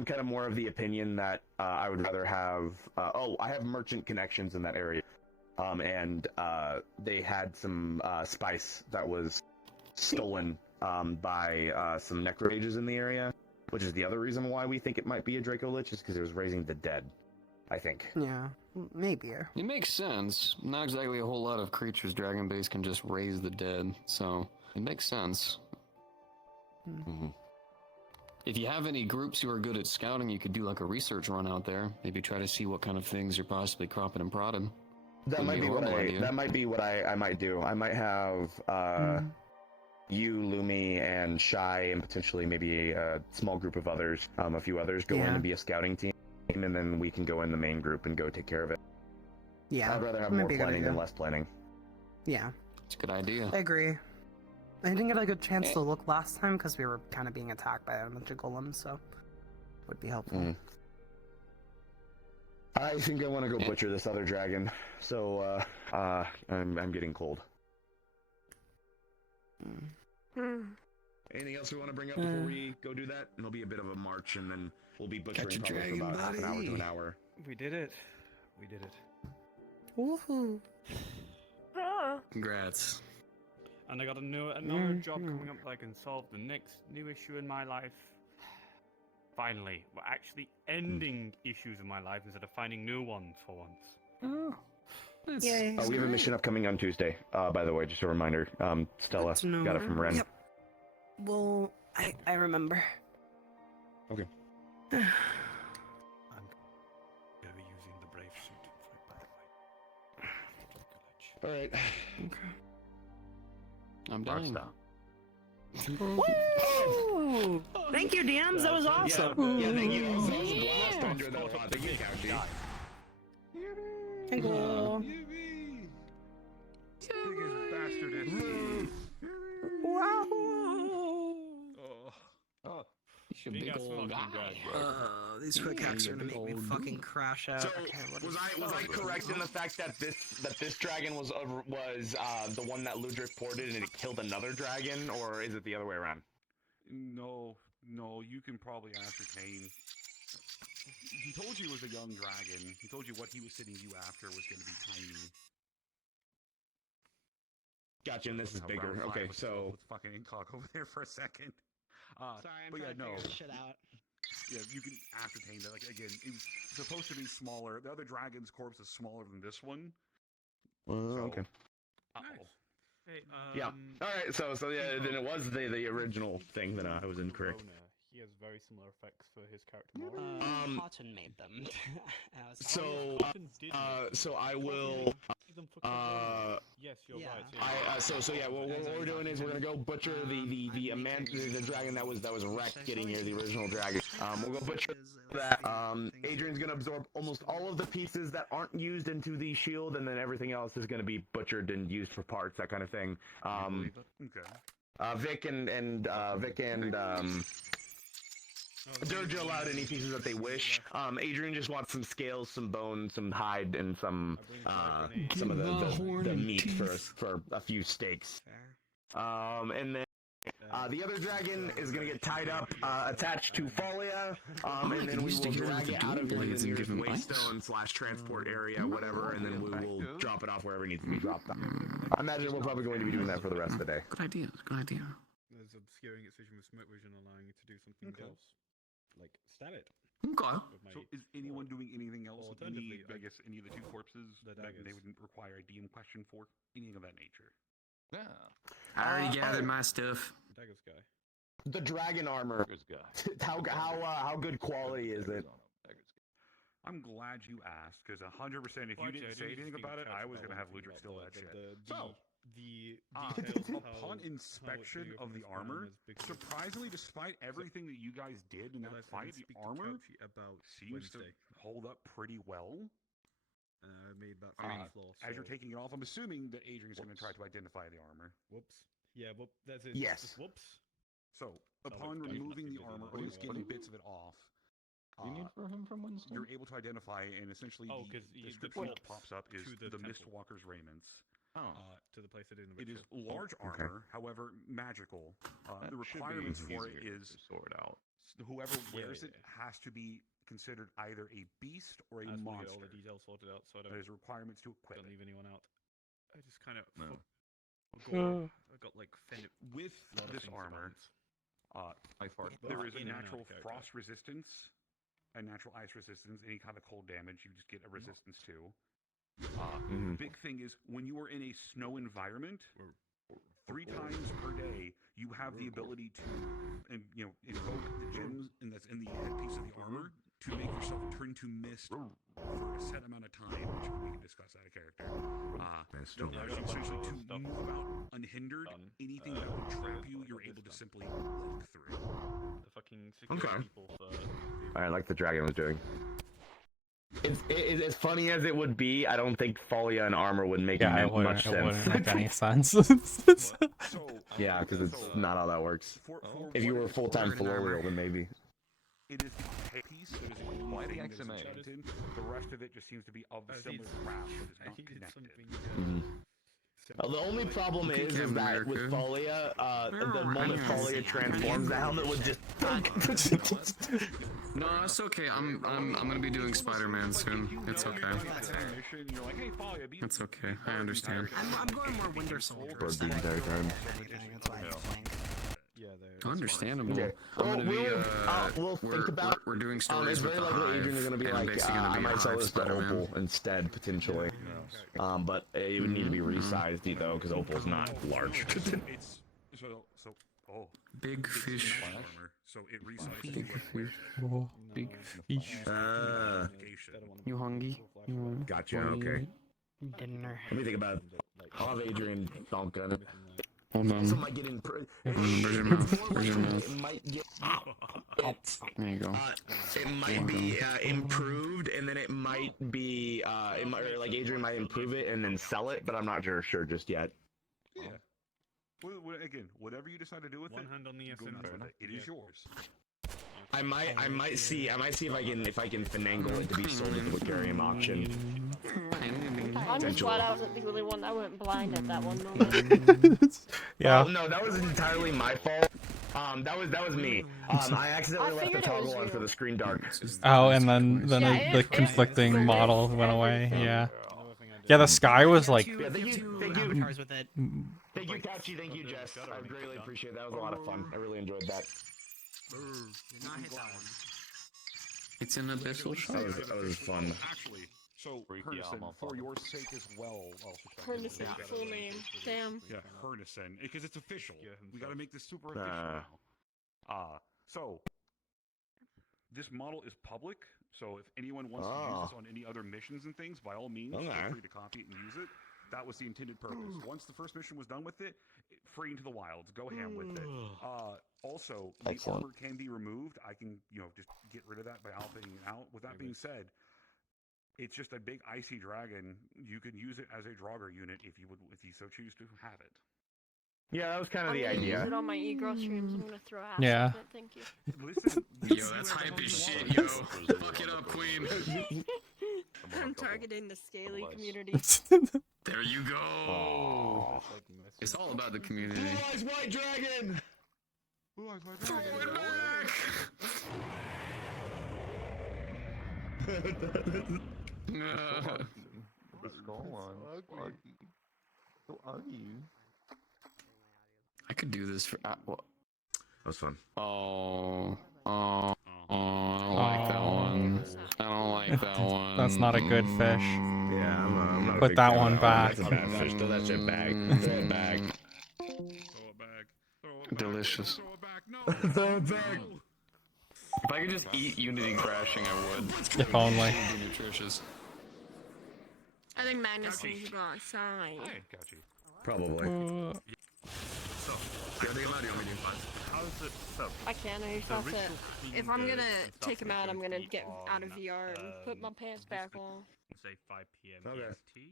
kind of more of the opinion that I would rather have. I have merchant connections in that area, and they had some spice that was stolen by some necromages in the area, which is the other reason why we think it might be a Draco Lich, is because it was raising the dead. I think. Yeah, maybe. It makes sense. Not exactly a whole lot of creatures Dragon Base can just raise the dead, so it makes sense. Mm-hmm. If you have any groups who are good at scouting, you could do like a research run out there. Maybe try to see what kind of things are possibly cropping and prodding. That might be what I might do. I might have you, Lumi, and Shy, and potentially maybe a small group of others, a few others, go in and be a scouting team, and then we can go in the main group and go take care of it. Yeah, I'd rather have more planning than less planning. Yeah, it's a good idea. I agree. I didn't get a good chance to look last time because we were kind of being attacked by a bunch of golems, so it would be helpful. I think I want to go butcher this other dragon, so I'm getting cold. Anything else we want to bring up before we go do that? It'll be a bit of a march, and then we'll be butchering probably for about half an hour to an hour. We did it. We did it. Woohoo! Congrats. And I got another job coming up that I can solve the next new issue in my life. Finally, we're actually ending issues in my life instead of finding new ones for once. Yay. We have a mission upcoming on Tuesday, by the way, just a reminder. Stella got it from Ren. Yep. Well, I remember. Okay. I'm gonna be using the brave suit, by the way. All right. Okay. I'm dying. Woo! Thank you, DMs. That was awesome. Yeah, thank you. That was a blast. I enjoyed that a lot. Thank you, Couchy. Thank you. Biggest bastard. Wow. He's a big old guy. These quick hacks are gonna make me fucking crash out. So, Okay, was I correct in the fact that this dragon was the one that Ludric ported and it killed another dragon, or is it the other way around? No, you can probably ascertain. He told you it was a young dragon. He told you what he was sitting you after was going to be tiny. Gotcha, and this is bigger. Okay, so let's fucking incog over there for a second. Sorry, I'm trying to figure this shit out. Yeah, you can ascertain that. Like again, it was supposed to be smaller. The other dragon's corpse is smaller than this one. Okay. Hey, Yeah. All right. So yeah, then it was the original thing that I was incorrect. He has very similar effects for his character model. Cotton made them. So I will. Yes, you're right. What we're doing is we're gonna go butcher the dragon that was wrecked getting here, the original dragon. We'll go butcher that. Adrian's gonna absorb almost all of the pieces that aren't used into the shield, and then everything else is gonna be butchered and used for parts, that kind of thing. Okay. Vic and Durja allowed any pieces that they wish. Adrian just wants some scales, some bones, some hide, and some of the meat for a few steaks. And then the other dragon is gonna get tied up, attached to Falia, and then we will drag it out of here to the nearest waystone / transport area, whatever, and then we will drop it off wherever it needs to be dropped off. I imagine we're probably going to be doing that for the rest of the day. Good idea. There's obscuring its vision with smoke vision, allowing it to do something else. Like, stab it. Okay. So is anyone doing anything else with any, alternatively, I guess, any of the two corpses that they wouldn't require a DM question for? Anything of that nature? Yeah. I already gathered my stuff. Daggers guy. The dragon armor. How good quality is it? I'm glad you asked, because 100% if you didn't say anything about it, I was going to have Ludric steal that shit. Upon inspection of the armor, surprisingly, despite everything that you guys did in that fight, the armor seems to hold up pretty well. Made about as you're taking it off, I'm assuming that Adrian's going to try to identify the armor. Whoops. Yeah, that's it. Yes. Just whoops. So, upon removing the armor, or at least getting bits of it off, you need for him from Winston? you're able to identify, and essentially the description that pops up is the Mistwalker's raiments. To the place it is in the It is large armor, however magical. The requirements for it is sort out. Whoever wears it has to be considered either a beast or a monster. Get all the details sorted out, so I There's requirements to equip don't it. leave anyone out. I just kind of I got like with this armor. There is a natural frost resistance a natural ice resistance. Any kind of cold damage, you just get a resistance to. Big thing is when you are in a snow environment, 3 times per day, you have the ability to, invoke the gems that's in the headpiece of the armor to make yourself turn to mist for a set amount of time, which we can discuss out of character. Essentially to move about unhindered. Anything that would trap you, you're able to simply walk through. The fucking security people for... I like the dragon was doing. It's as funny as it would be. I don't think Falia and armor would make much sense. It wouldn't make any sense. Yeah, because it's not how that works. If you were full-time Falia, then maybe. It is the piece that is Why the enchanted. XMA? The rest of it just seems to be of the similar craft, but it's not connected. The only problem is that with Falia, the moment Falia transforms, the helmet would just. No, it's okay. I'm gonna be doing Spider-Man soon. It's okay. It's okay. I understand. I'm going more Winter Soldier. For the entire time. Understandable. Okay. I'm gonna be we'll think about. We're doing stories It's very with the likely Adrian is Hive, going to be and like, basically gonna I be might a sell Hive this to Spider-Man. Opal instead, potentially. But it would need to be resized though, because Opal's not large. Big fish. So it resizes Big fish. Big fish. You hungry? Gotcha. Okay. Dinner. Let me think about. I'll have Adrian donk on it. Hold on. Also might get improved. Where's your mouth? Where's your mouth? It might get. There you go. It might be improved, and then it might be or like Adrian might improve it and then sell it, but I'm not sure just yet. Yeah. Well, again, whatever you decide to do with One hand on the go nuts with it. It is yours. I might see if I can finagle it to be sold at the Vicarium auction. I'm just glad I wasn't the only one that went blind at that one moment. Yeah. Oh, no, that was entirely my fault. That was me. I accidentally left the toggle on for the screen dark. Oh, and then the conflicting model went away. Yeah. Yeah, the sky was like. Yeah, thank you, Couchy. Thank you, Jess. I greatly appreciate it. That was a lot of fun. I really enjoyed that. It's an abyssal shot. That was fun. Actually, so Hernison, for your sake as well. Hernison, full name. Damn. Yeah, Hernison, because it's official. We got to make this super official now. So this model is public. So if anyone wants to use this on any other missions and things, by all means, feel free to copy it and use it. That was the intended purpose. Once the first mission was done with it, free into the wilds. Go ham with it. Also, the armor can be removed. I can, just get rid of that by alphaing it out. With that being said, it's just a big icy dragon. You can use it as a Draugr unit if you so choose to have it. Yeah, that was kind of the I'm gonna idea. use it on my e-girl streams. I'm gonna throw ass Yeah. at it. Thank you. Listen, Yo, that's hype as shit, yo. Fuck it up, queen. I'm targeting the scaly community. There you go. It's all about the community. Blue Eyes White Dragon! Blue Eyes White Throw Dragon. it back. What's going on? So ugly. I could do this for. What? That was fun. I don't like that one. I don't like that one. That's not a good fish. Yeah, I'm not a Put big that fan one of back. That's a bad fish. Throw that shit back. Throw it back. Throw it back. Throw it back. Delicious. Throw it back. No. Throw it back. If I could just eat Unity crashing, I would. If only. It would be nutritious. I think Magnus needs to go outside. Got you. Probably. I can. I just have to. If I'm gonna take him out, I'm gonna get out of VR and put my pants back on. Say 5 p.m. Okay. EST.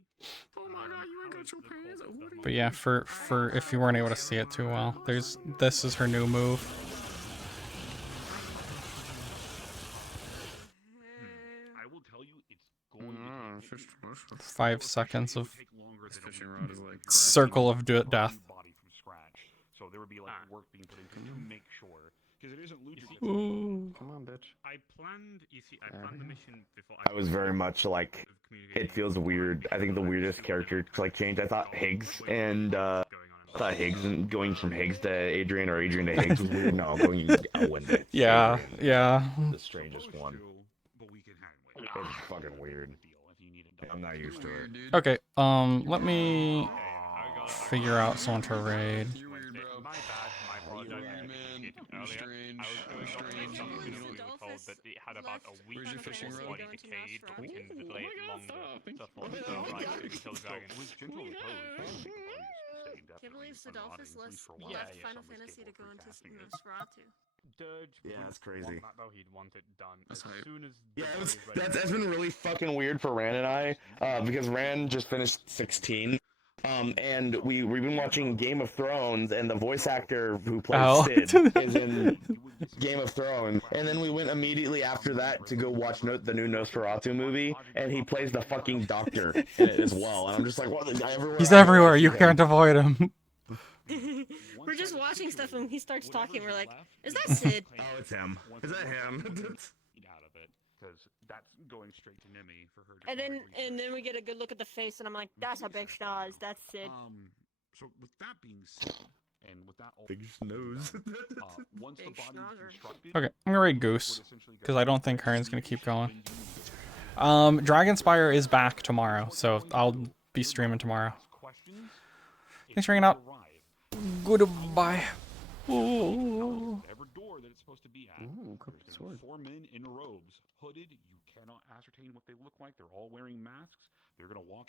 Oh my god, you ain't got your pants on. But yeah, for if you weren't able to see it too well, this is her new move. I will tell you, it's going to 5 seconds of take longer than Fishing rod is like circle of death. body from scratch. So there would be like work being put into to make sure, because it isn't Lucha. Come on, bitch. I planned. You see, I planned the mission before. I was very much like, it feels weird. I think the weirdest character change. I thought Higgs and going from Higgs to Adrian or Adrian to Higgs was weird. No, going Owen. Yeah. The strangest one. It's fucking weird. I'm not used to it. Okay, let me figure out someone to raid. You're weird, bro. My bad. My apologies. You're weird, man. You're strange. I was doing Strange. something You we know, were told that it had about a week Where's your before fishing the rod? body decayed, but we can delay it longer to force the right to kill the dragon. It was gently opposed. Can't believe Sidolphus left Final Fantasy to go into Nosferatu. Dirge Yeah, that's crazy. want that, though. He'd want it done as soon as Yeah, the body's ready. that's been really fucking weird for Ran and I, because Ran just finished 16. And we've been watching Game of Thrones, and the voice actor who plays Sid is in Game of Thrones. And then we went immediately after that to go watch the new Nosferatu movie, and he plays the fucking doctor in it as well. And I'm just like, what? He's everywhere. You can't avoid him. We're just watching stuff and he starts talking. We're like, is that Sid? Oh, it's him. Is that him? Out of it, because that's going straight to Nemi for her. And then we get a good look at the face, and I'm like, that's a big schnoz. That's Sid. So with that being said, And with that, Big nose. Once the Big body is schnauzer. constructed, Okay, I'm gonna raid Goose, because I don't think Heron's gonna keep going. Dragonspire is back tomorrow, so I'll be streaming tomorrow. Thanks for hanging out. Goodbye. Ooh. whatever door that it's supposed to be at. Ooh, There's sword. 4 men in robes, hooded. You cannot ascertain what they look like. They're all wearing masks. They're gonna walk